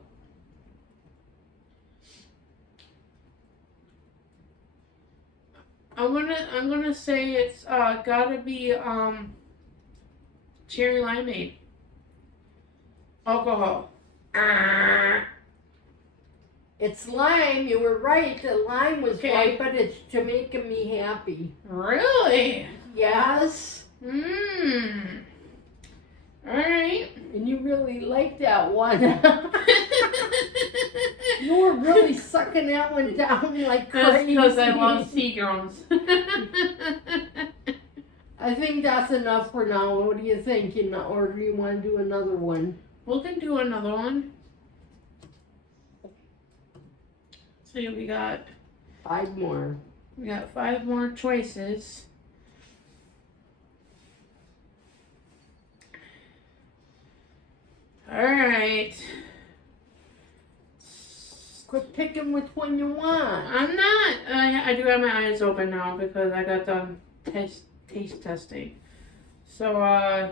I'm gonna say it's gotta be cherry limeade. Alcohol. It's lime. You were right. The lime was Okay. right, but it's to make me happy. Really? Yes. Mmm. Alright. And you really liked that one. You were really sucking that one down like That's crazy. because I love Seagrams. I think that's enough for now. What do you think? Or do you want to do another one? We can do another one. See, we got 5 more. 5 more choices. All right. Quit picking which one you want. I'm not. I do have my eyes open now because I got done taste testing. So I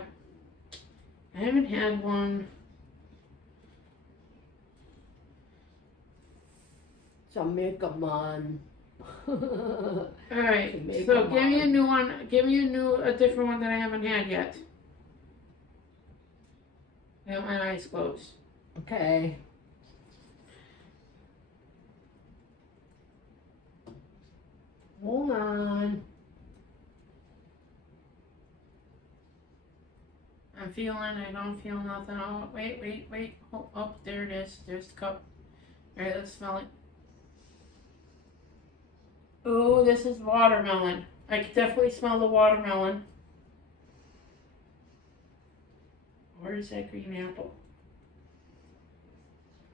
haven't had one. So make them on. All right. Make So 'em give me a on. new one. Give me a different one that I haven't had yet. I got my eyes closed. Okay. Hold on. I'm feeling. I don't feel nothing. Oh, wait. Oh, there it is. There's the cup. All right, let's smell it. Oh, this is watermelon. I can definitely smell the watermelon. Where is that green apple?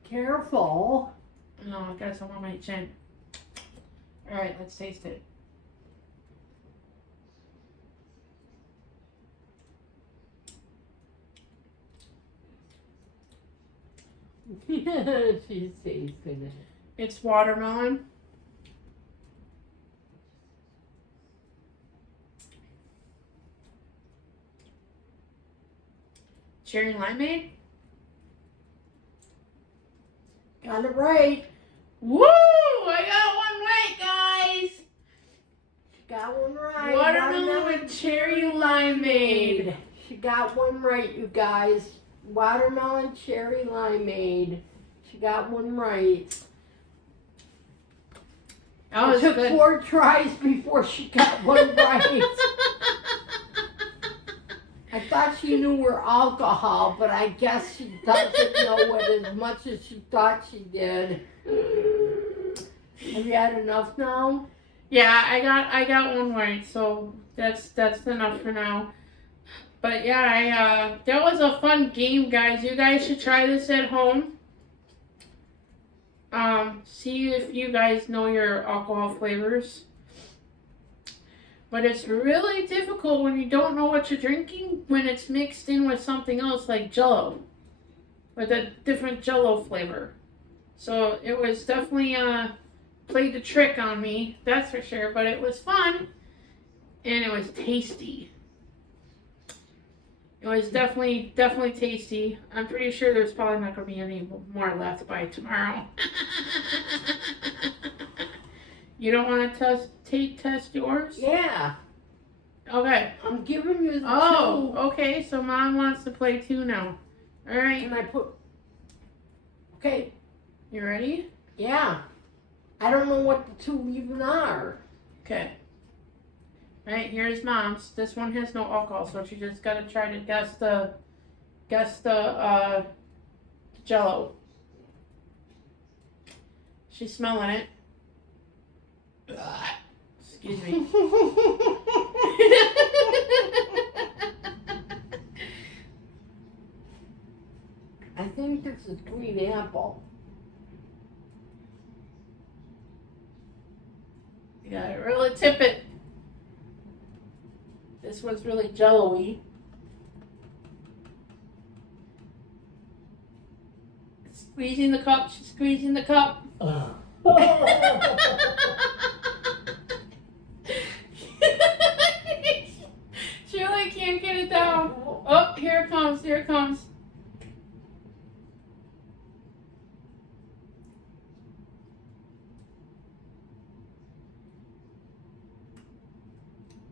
Careful. No, I got some on my chin. Alright, let's taste it. She's tasting it. It's watermelon. Cherry limeade? Got it right. Woo! I got one right, guys! She got one right. Watermelon with cherry limeade. She got one right, you guys. Watermelon cherry limeade. She got one right. That was It took good. 4 tries before she got one right. I thought she knew her alcohol, but I guess she doesn't know it as much as she thought she did. Have you had enough now? Yeah, I got one right, so that's enough for now. But yeah, that was a fun game, guys. You guys should try this at home. See if you guys know your alcohol flavors. But it's really difficult when you don't know what you're drinking when it's mixed in with something else like Jell-O, with a different Jell-O flavor. So it was definitely played the trick on me, that's for sure. But it was fun and it was tasty. It was definitely tasty. I'm pretty sure there's probably not going to be any more left by tomorrow. You don't want to test yours? Yeah. Okay. I'm giving you the Oh, 2. okay. So Mom wants to play 2 now. All right. Can I put... Okay. You ready? Yeah. I don't know what the 2 even are. Okay. All right. Here's Mom's. This one has no alcohol, so she just got to try to guess the Jell-O. She's smelling it. Excuse me. I think this is green apple. You gotta really tip it. This one's really Jell-O-y. Squeezing the cup. She's squeezing the cup. She really can't get it down. Oh, here it comes. Here it comes.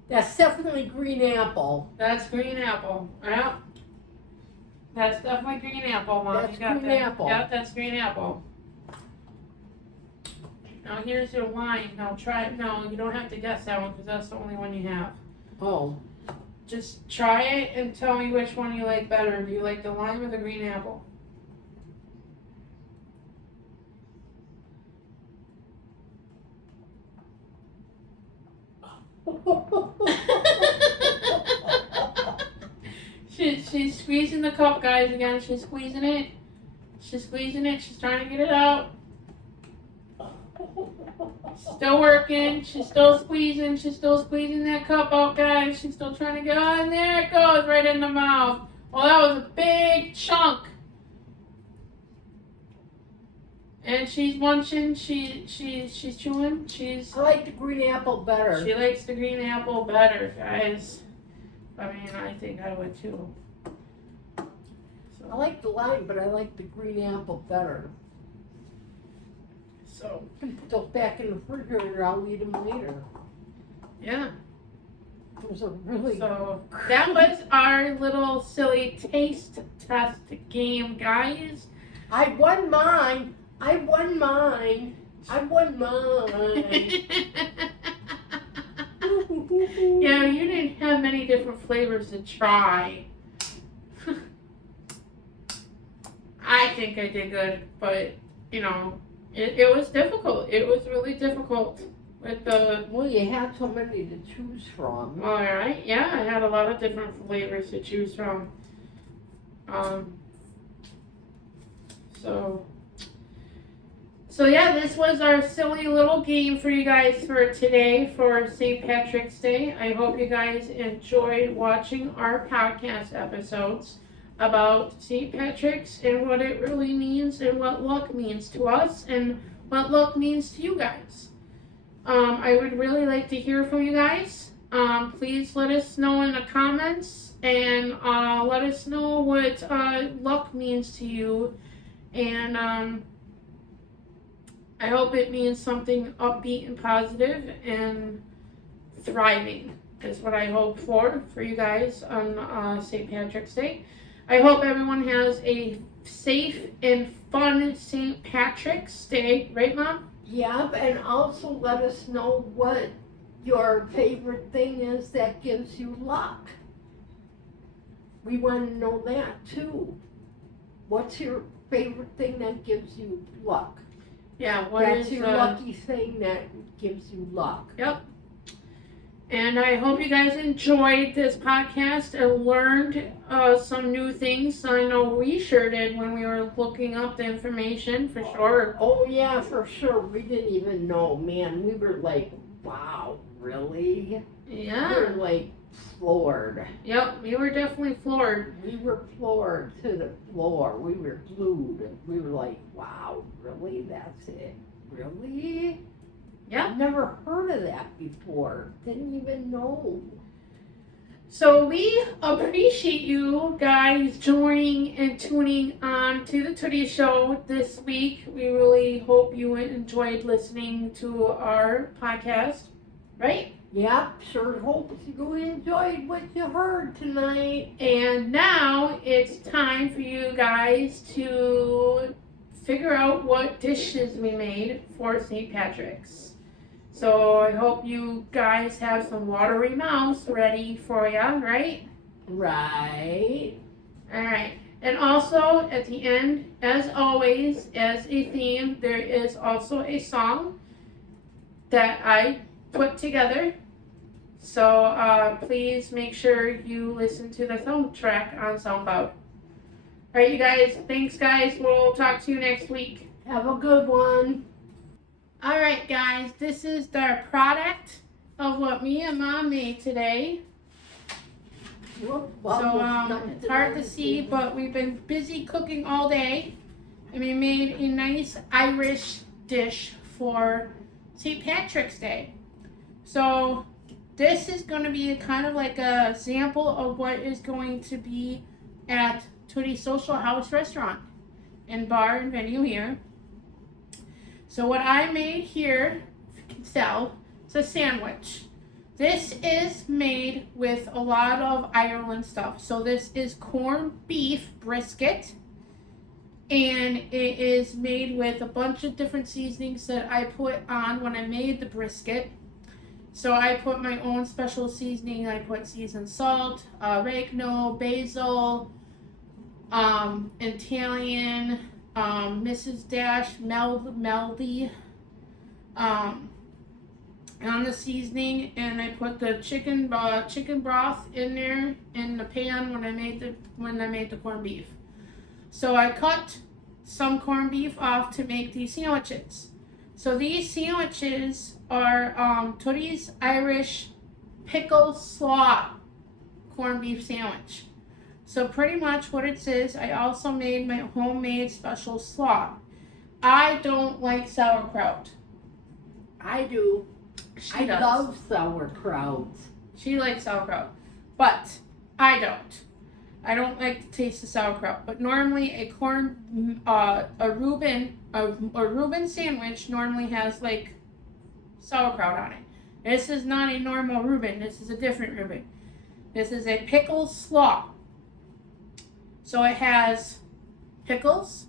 That's definitely green apple. That's green apple. Yeah. That's definitely green apple, Mom. That's You got green that. apple. Yeah, that's green apple. Now here's your wine. Now try it. No, you don't have to guess that one because that's the only one you have. Oh. Just try it and tell me which one you like better. Do you like the lime or the green apple? She's squeezing the cup, guys. Again, she's squeezing it. She's squeezing it. She's trying to get it out. Still working. She's still squeezing. She's still squeezing that cup out, guys. She's still trying to get out. And there it goes, right in the mouth. Well, that was a big chunk. And she's munching. She's chewing. I like the green apple better. She likes the green apple better, guys. I mean, I think I would too. So, I like the lime, but I like the green apple better. so I can put those back in the refrigerator. I'll eat them later. yeah. It was a really... So that was our little silly taste test game, guys. I won mine. I won mine. I won mine. Yeah, you didn't have many different flavors to try. I think I did good, but you know, it was difficult. It was really difficult with the. Well, you had so many to choose from. All right, yeah, I had a lot of different flavors to choose from. So yeah, this was our silly little game for you guys for today for St. Patrick's Day. I hope you guys enjoyed watching our podcast episodes about St. Patrick's and what it really means and what luck means to us and what luck means to you guys. I would really like to hear from you guys. Please let us know in the comments and let us know what luck means to you. And I hope it means something upbeat and positive and thriving is what I hope for you guys on St. Patrick's Day. I hope everyone has a safe and fun St. Patrick's Day. Right, Mom? Yep, and also let us know what your favorite thing is that gives you luck. We want to know that too. What's your favorite thing that gives you luck? Yeah, That's your lucky thing that gives you luck. Yep. And I hope you guys enjoyed this podcast and learned some new things. I know we sure did when we were looking up the information, for sure. Oh, yeah, for sure. We didn't even know. Man, we were like, wow, really? Yeah. We were like floored. Yep, we were definitely floored. We were floored to the floor. We were glued. We were like, wow, really? That's it? Really? Yeah. I've never heard of that before. Didn't even know. So we appreciate you guys joining and tuning on to the Tootie Show this week. We really hope you enjoyed listening to our podcast, right? Yep, sure hope you enjoyed what you heard tonight. And now it's time for you guys to figure out what dishes we made for St. Patrick's. So I hope you guys have some watery mouths ready for you, right? Right. All right. And also at the end, as always, as a theme, there is also a song that I put together. So please make sure you listen to the soundtrack on SoundCloud. All right, you guys. Thanks, guys. We'll talk to you next week. Have a good one. All right, guys. This is the product of what me and Mom made today. Well, So it's hard to see, but we've been busy cooking all day. And we made a nice Irish dish for St. Patrick's Day. So this is going to be kind of like a sample of what is going to be at Tootie Social House Restaurant and Bar and Venue here. So what I made here, if you can tell, it's a sandwich. This is made with a lot of Ireland stuff. So this is corned beef brisket. And it is made with a bunch of different seasonings that I put on when I made the brisket. So I put my own special seasoning. I put seasoned salt, oregano, basil, Italian, Mrs. Dash, meldy, on the seasoning, and I put the chicken broth in there in the pan when I made the corned beef. So I cut some corned beef off to make these sandwiches. So these sandwiches are Tootie's Irish pickle slaw corned beef sandwich. So pretty much what it is, I also made my homemade special slaw. I don't like sauerkraut. I do. She does. Love sauerkraut. She likes sauerkraut, but I don't. I don't like the taste of sauerkraut. But normally a Reuben sandwich normally has like sauerkraut on it. This is not a normal Reuben. This is a different Reuben. This is a pickle slaw. So it has pickles,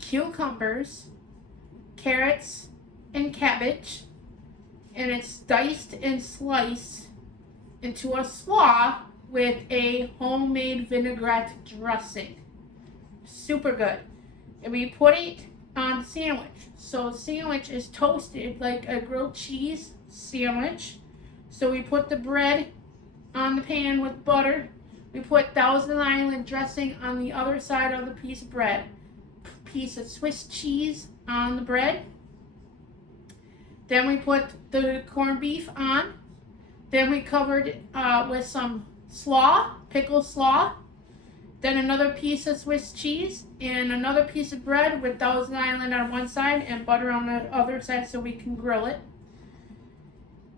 cucumbers, carrots, and cabbage, and it's diced and sliced into a slaw with a homemade vinaigrette dressing. Super good. And we put it on the sandwich. So the sandwich is toasted like a grilled cheese sandwich. So we put the bread on the pan with butter. We put Thousand Island dressing on the other side of the piece of bread. Piece of Swiss cheese on the bread. Then we put the corned beef on. Then we covered it with some slaw, pickled slaw. Then another piece of Swiss cheese and another piece of bread with Thousand Island on one side and butter on the other side so we can grill it.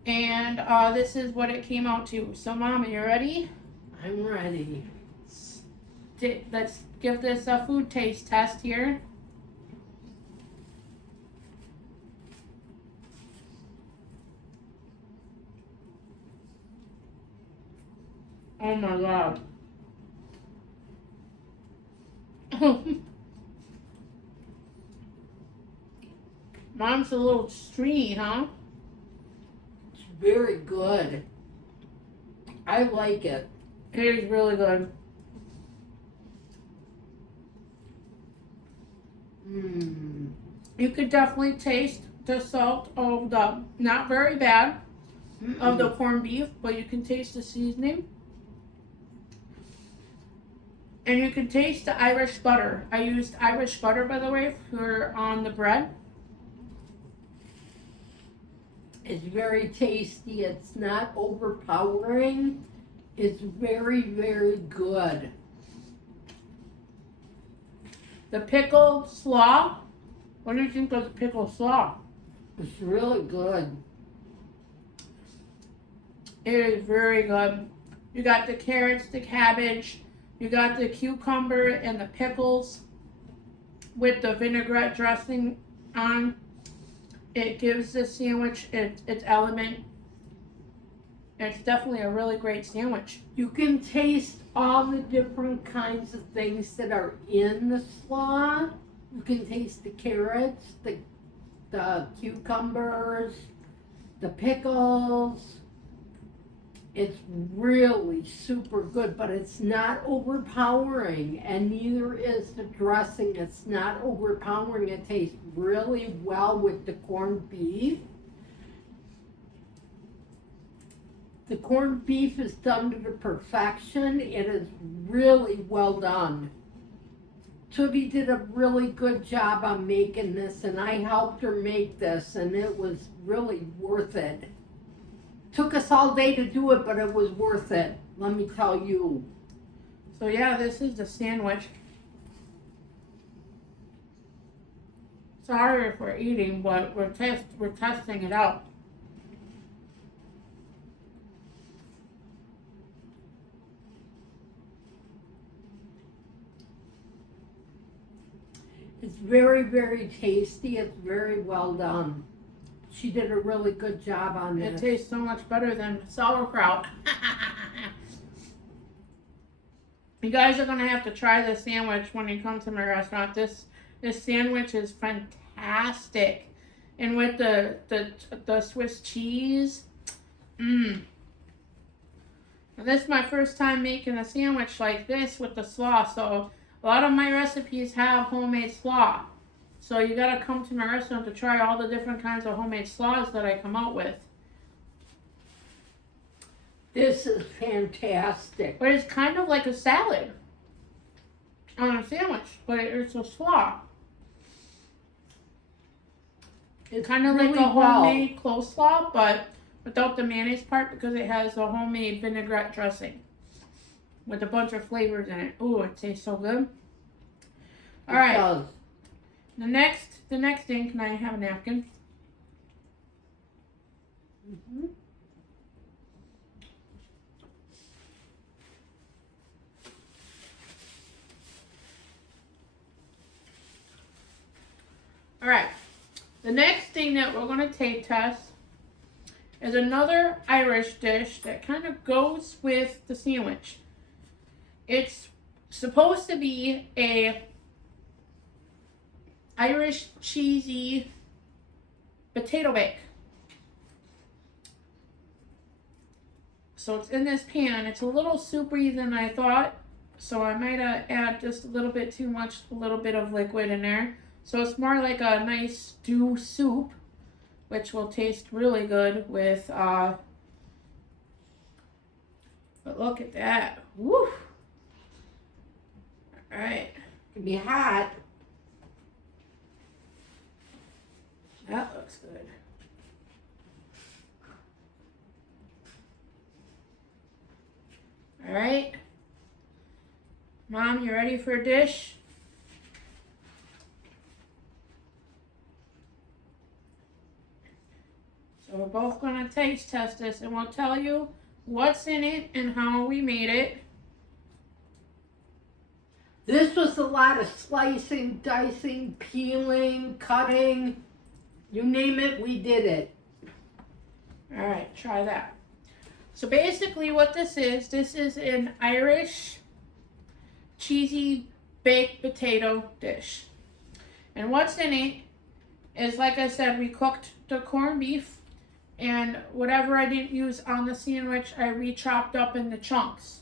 And this is what it came out to. So, Mom, are you ready? I'm ready. Let's give this a food taste test here. Oh my God. Mom's a little stringy, huh? It's very good. I like it. It is really good. Mmm. You could definitely taste the salt of the, not very bad, of the corned beef, but you can taste the seasoning. And you can taste the Irish butter. I used Irish butter, by the way, for on the bread. It's very tasty. It's not overpowering. It's very, very good. The pickled slaw. What do you think of the pickled slaw? It's really good. It is very good. You got the carrots, the cabbage, you got the cucumber and the pickles with the vinaigrette dressing on. It gives the sandwich its element. It's definitely a really great sandwich. You can taste all the different kinds of things that are in the slaw. You can taste the carrots, the cucumbers, the pickles. It's really super good, but it's not overpowering, and neither is the dressing. It's not overpowering. It tastes really well with the corned beef. The corned beef is done to perfection. It is really well done. Tootie did a really good job on making this, and I helped her make this, and it was really worth it. Took us all day to do it, but it was worth it, let me tell you. So yeah, this is the sandwich. Sorry if we're eating, but we're testing it out. It's very, very tasty. It's very well done. She did a really good job on this. It tastes so much better than sauerkraut. You guys are gonna have to try this sandwich when you come to my restaurant. This sandwich is fantastic, and with the Swiss cheese. And this is my first time making a sandwich like this with the slaw. So a lot of my recipes have homemade slaw. So you gotta come to my restaurant to try all the different kinds of homemade slaws that I come out with. This is fantastic. But it's kind of like a salad on a sandwich, but it's a slaw. It's kind of really like a homemade coleslaw, but without the mayonnaise part because it has a homemade vinaigrette dressing with a bunch of flavors in it. Ooh, it tastes so good. All right. It does. The next thing, can I have a napkin? Mm-hmm. All right. The next thing that we're going to taste test is another Irish dish that kind of goes with the sandwich. It's supposed to be a Irish cheesy potato bake. So it's in this pan. It's a little soupy than I thought, so I might add just a little bit too much, a little bit of liquid in there. So it's more like a nice stew soup, which will taste really good with, but look at that. Woo! Alright. Can be hot. That looks good. Alright. Mom, you ready for a dish? So we're both going to taste test this and we'll tell you what's in it and how we made it. This was a lot of slicing, dicing, peeling, cutting. You name it, we did it. Alright, try that. So basically what this is an Irish cheesy baked potato dish. And what's in it is, like I said, we cooked the corned beef, and whatever I didn't use on the sandwich, I re-chopped up into chunks.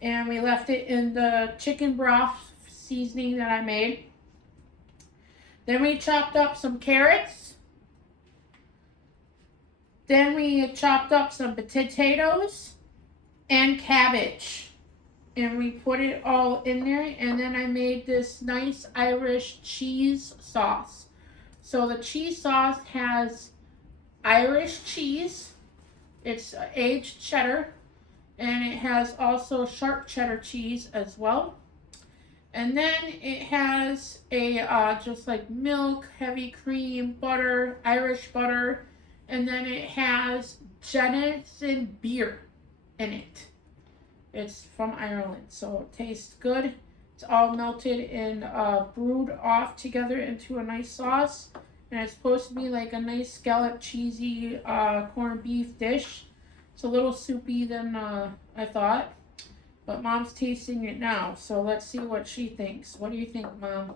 And we left it in the chicken broth seasoning that I made. Then we chopped up some carrots. Then we chopped up some potatoes and cabbage. And we put it all in there. And then I made this nice Irish cheese sauce. So the cheese sauce has Irish cheese. It's aged cheddar. And it has also sharp cheddar cheese as well. And then it has a just like milk, heavy cream, butter, Irish butter. And then it has Jameson beer in it. It's from Ireland, so it tastes good. It's all melted and brewed off together into a nice sauce. And it's supposed to be like a nice scallop cheesy corned beef dish. It's a little soupy than I thought. But Mom's tasting it now, so let's see what she thinks. What do you think, Mom?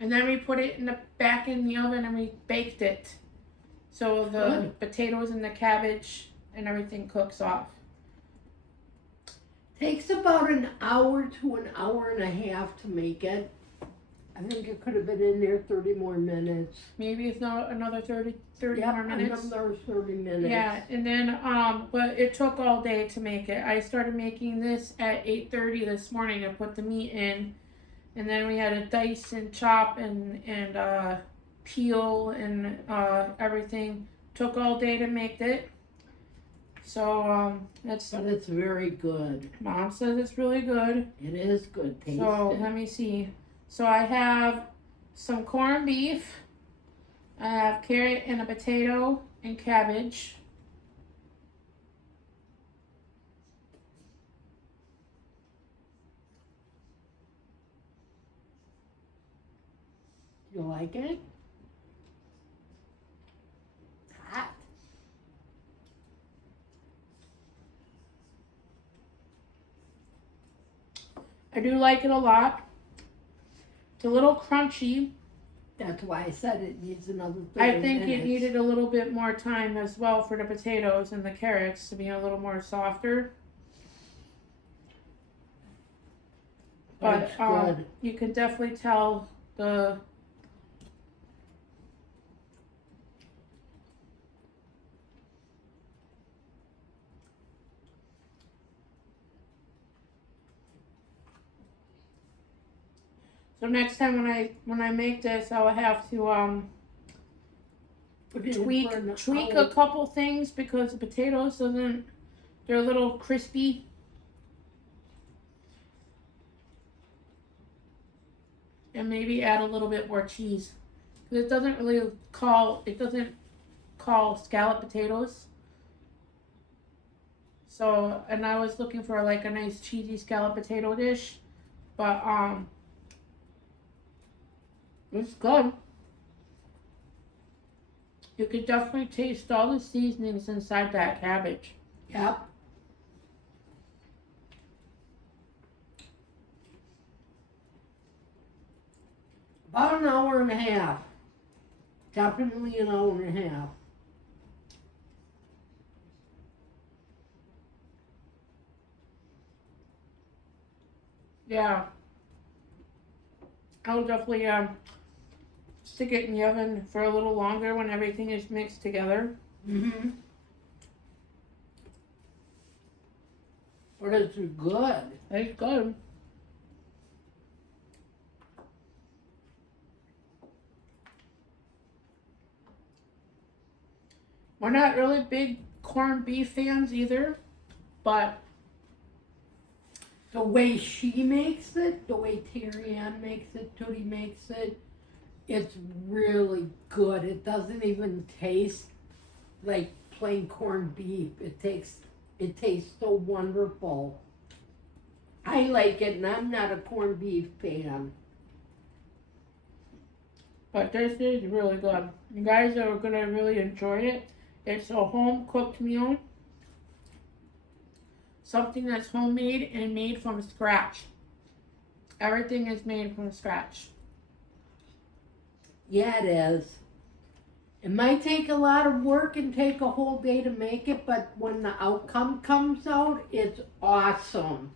And then we put it back in the oven and we baked it. So the potatoes and the cabbage and everything cooks off. Takes about an hour to an hour and a half to make it. I think it could have been in there 30 more minutes. Maybe it's not another 30 Yep, more minutes. Another 30 minutes. Yeah, and then but it took all day to make it. I started making this at 8:30 this morning. I put the meat in, and then we had to dice and chop and peel and everything. Took all day to make it. So that's. But it's very good. Mom says it's really good. It is good. Taste So it. let me see. So I have some corned beef. I have carrot and a potato and cabbage. You like it? It's hot. I do like it a lot. It's a little crunchy. That's why I said it needs another 30 I think minutes. it needed a little bit more time as well for the potatoes and the carrots to be a little more softer. But That's good. you can definitely tell the So next time when I make this, I'll have to Put it in tweak for an a hour. couple things because the potatoes they're a little crispy. And maybe add a little bit more cheese. Because it doesn't call scallop potatoes. So, and I was looking for like a nice cheesy scallop potato dish. But it's good. You could definitely taste all the seasonings inside that cabbage. Yep. About an hour and a half. Definitely an hour and a half. Yeah. I'll definitely stick it in the oven for a little longer when everything is mixed together. Mm-hmm. But it's good. It's good. We're not really big corned beef fans either, but the way she makes it, the way Terry Ann makes it, Tootie makes it, it's really good. It doesn't even taste like plain corned beef. It tastes so wonderful. I like it, and I'm not a corned beef fan. But this is really good. You guys are gonna really enjoy it. It's a home cooked meal. Something that's homemade and made from scratch. Everything is made from scratch. Yeah, it is. It might take a lot of work and take a whole day to make it, but when the outcome comes out, it's awesome.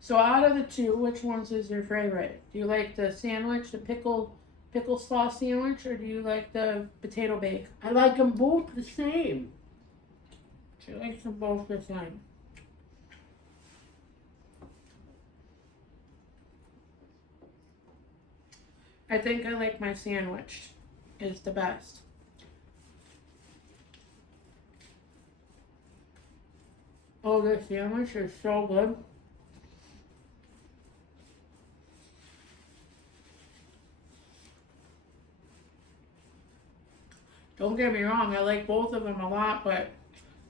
So out of the two, which ones is your favorite? Do you like the sandwich, the pickle sauce sandwich, or do you like the potato bake? I like them both the same. She likes them both the same. I think I like my sandwich. It's the best. Oh, this sandwich is so good. Don't get me wrong, I like both of them a lot, but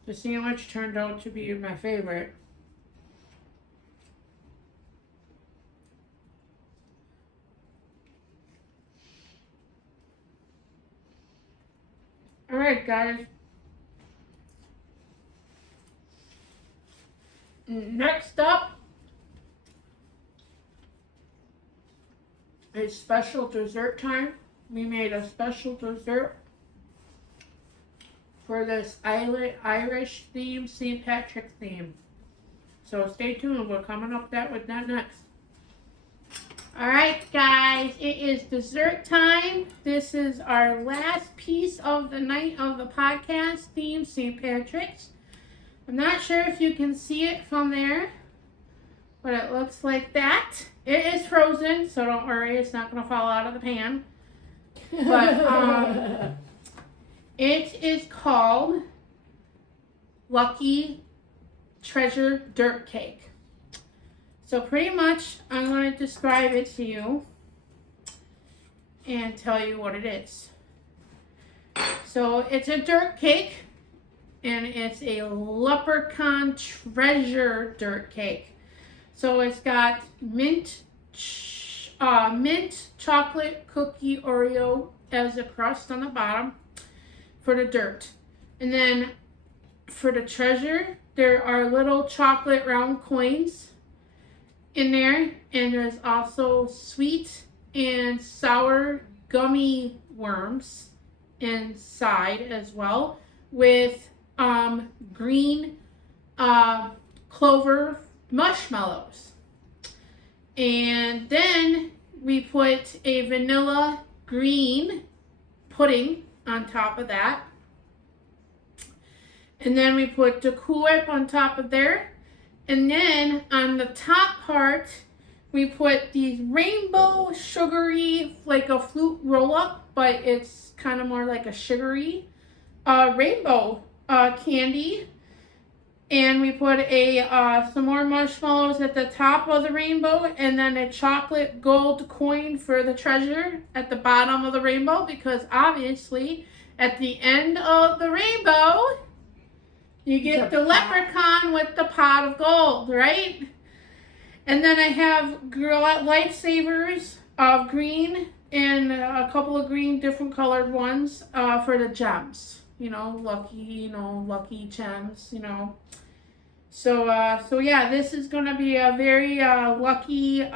the sandwich turned out to be my favorite. Alright, guys. Next up is special dessert time. We made a special dessert for this Irish theme, St. Patrick's theme. So stay tuned, we're coming up with that next. Alright guys, it is dessert time. This is our last piece of the night of the podcast theme, St. Patrick's. I'm not sure if you can see it from there, but it looks like that. It is frozen, so don't worry, it's not going to fall out of the pan. But it is called Lucky Treasure Dirt Cake. So pretty much, I'm going to describe it to you and tell you what it is. So it's a dirt cake, and it's a leprechaun treasure dirt cake. So it's got mint chocolate cookie Oreo as a crust on the bottom for the dirt. And then for the treasure, there are little chocolate round coins in there, and there's also sweet and sour gummy worms inside as well, with green clover marshmallows. And then we put a vanilla green pudding on top of that. And then we put the Cool Whip on top of there. And then on the top part, we put these rainbow sugary, like a flute roll-up, but it's kind of more like a sugary rainbow candy. And we put some more marshmallows at the top of the rainbow, and then a chocolate gold coin for the treasure at the bottom of the rainbow, because obviously at the end of the rainbow, you get the leprechaun with the pot of gold, right? And then I have lightsabers of green and a couple of green different colored ones for the gems. Lucky gems, So yeah, this is going to be a very lucky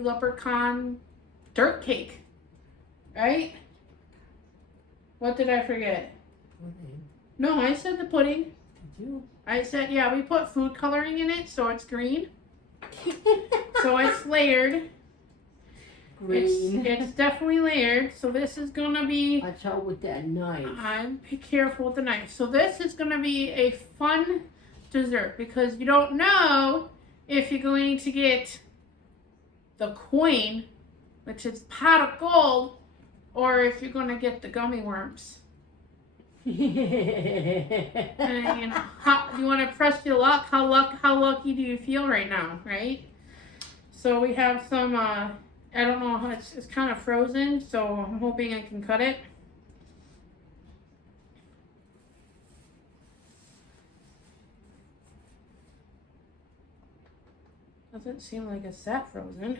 leprechaun dirt cake, right? What did I forget? Pudding. No, I said the pudding. Did you? I said, yeah, we put food coloring in it, so it's green. So it's layered. Green. It's definitely layered. So this is gonna be. Watch out with that knife. I'm be careful with the knife. So this is gonna be a fun dessert because you don't know if you're going to get the coin, which is pot of gold, or if you're gonna get the gummy worms. And you know, you want to press your luck. How lucky do you feel right now, right? So we have some. I don't know how it's kind of frozen, so I'm hoping I can cut it. Doesn't seem like it's that frozen.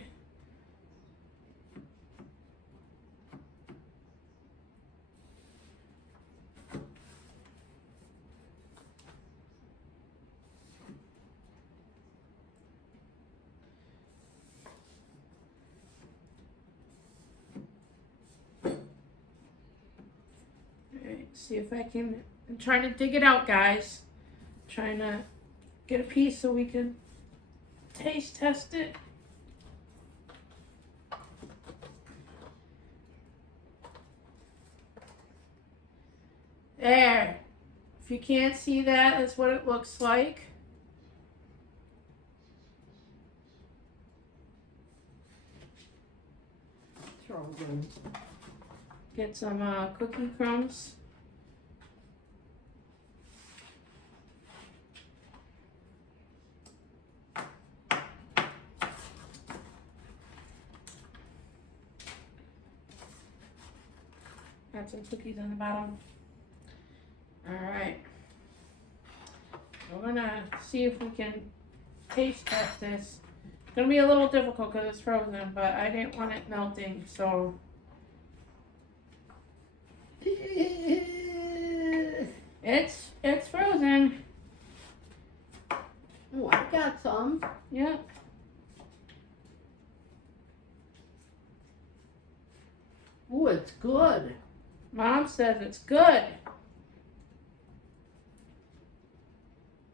See if I can. I'm trying to dig it out, guys. Trying to get a piece so we can taste test it. There. If you can't see that, that's what it looks like. Throw them. Get some cookie crumbs. Got some cookies on the bottom. Alright. We're gonna see if we can taste test this. It's gonna be a little difficult because it's frozen, but I didn't want it melting, so. It's frozen. Oh, I got some. Yeah. Oh, it's good. Mom says it's good.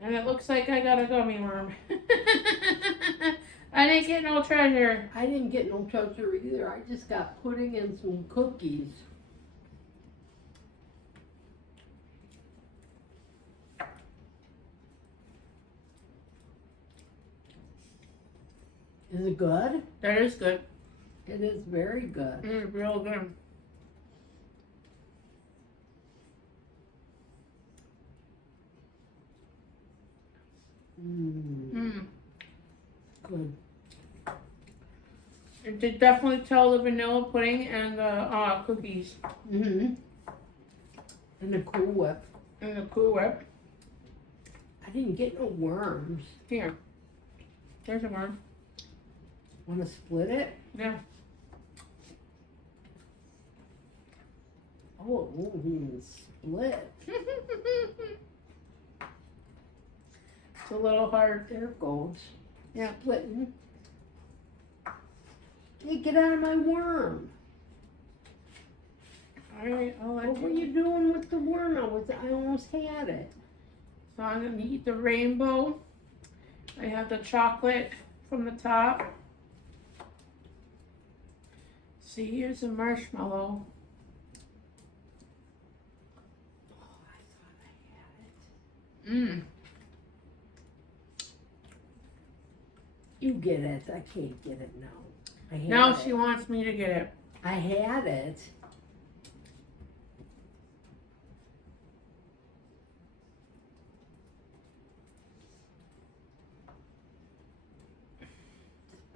And it looks like I got a gummy worm. I didn't get no treasure. I didn't get no treasure either. I just got pudding and some cookies. Is it good? That is good. It is very good. It's real good. Good. You did definitely tell the vanilla pudding and the cookies. And the Cool Whip. And the Cool Whip. I didn't get no worms. Here. There's a worm. Want to split it? Yeah. Oh, it won't even split. It's a little hard. There it goes. Yeah. Splitting. Hey, get out of my worm. Alright, I'll let What were you doing with the worm? I almost had it. So I'm going to eat the rainbow. I have the chocolate from the top. See, here's a marshmallow. Oh, I thought I had it. You get it. I can't get it now. I had Now it. she wants me to get it. I had it.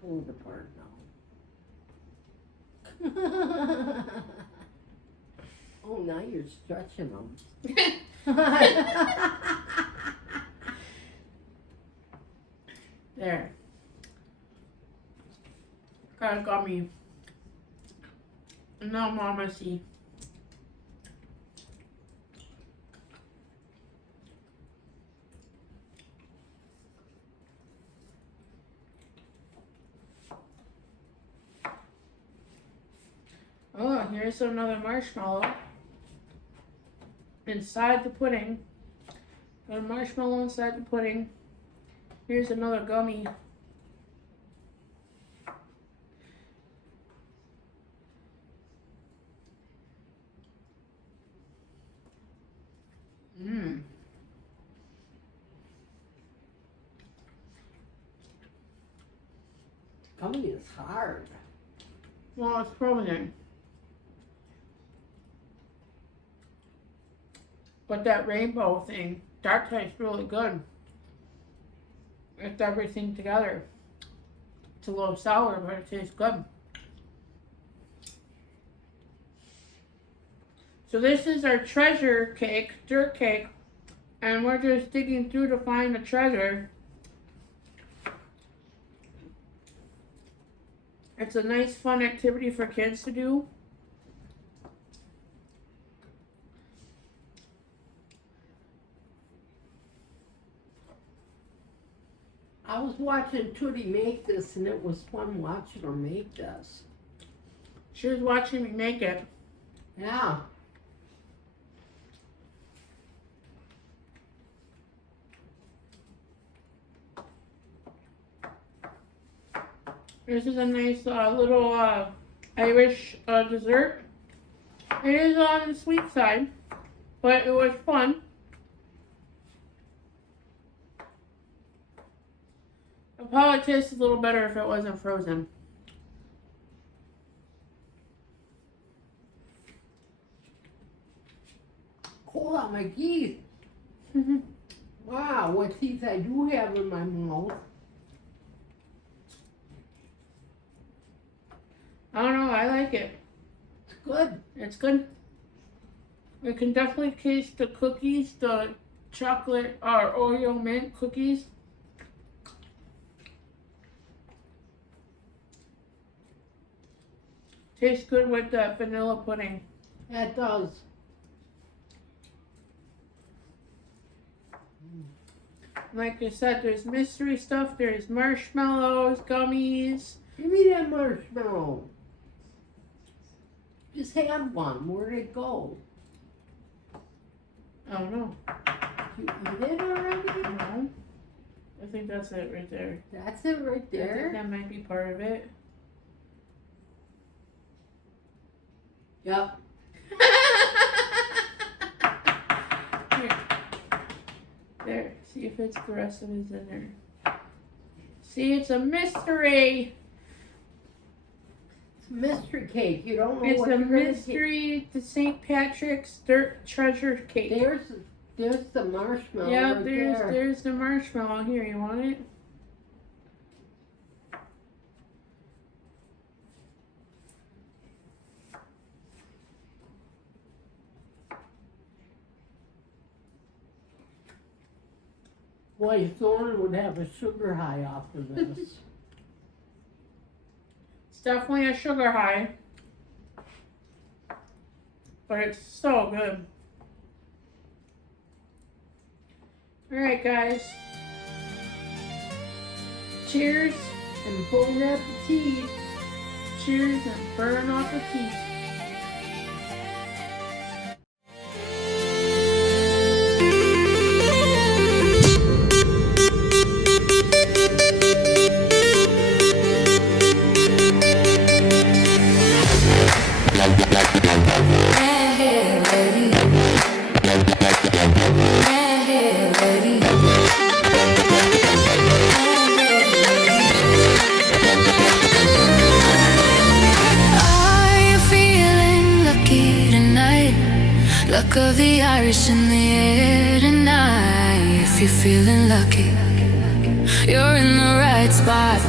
Pull it apart now. Oh, now you're stretching them. There. Got a gummy. Now Mama see. Oh, here's another marshmallow inside the pudding. A marshmallow inside the pudding. Here's another gummy. Mmm. Gummy is hard. Well, it's frozen. But that rainbow thing, that tastes really good. It's everything together. It's a little sour, but it tastes good. So this is our treasure cake, dirt cake, and we're just digging through to find the treasure. It's a nice, fun activity for kids to do. I was watching Tootie make this, and it was fun watching her make this. She was watching me make it. Yeah. This is a nice little Irish dessert. It is on the sweet side, but it was fun. It'd probably taste a little better if it wasn't frozen. Hold on, my teeth. Wow, what teeth I do have in my mouth. I don't know, I like it. It's good. It's good. You can definitely taste the cookies, the chocolate or Oreo mint cookies. Tastes good with the vanilla pudding. Yeah, it does. Like I said, there's mystery stuff, there's marshmallows, gummies. Give me that marshmallow. Just had one. Where'd it go? I don't know. You eat it already? No. I think that's it right there. That's it right I think there. that might be part of it. Yep. Here. There. See if it's the rest of it's in there. See, it's a mystery. It's a mystery cake. You don't know It's what a you're gonna mystery to St. Patrick's dirt treasure cake. There's the marshmallow. Yeah, right there's the marshmallow. Here, you want it? Boy, Thorne would have a sugar high off of this. It's definitely a sugar high. But it's so good. Alright, guys. Cheers. And bon appetit. Cheers and burn appetit. Luck of the Irish in the air tonight. If you're feeling lucky, you're in the right spot.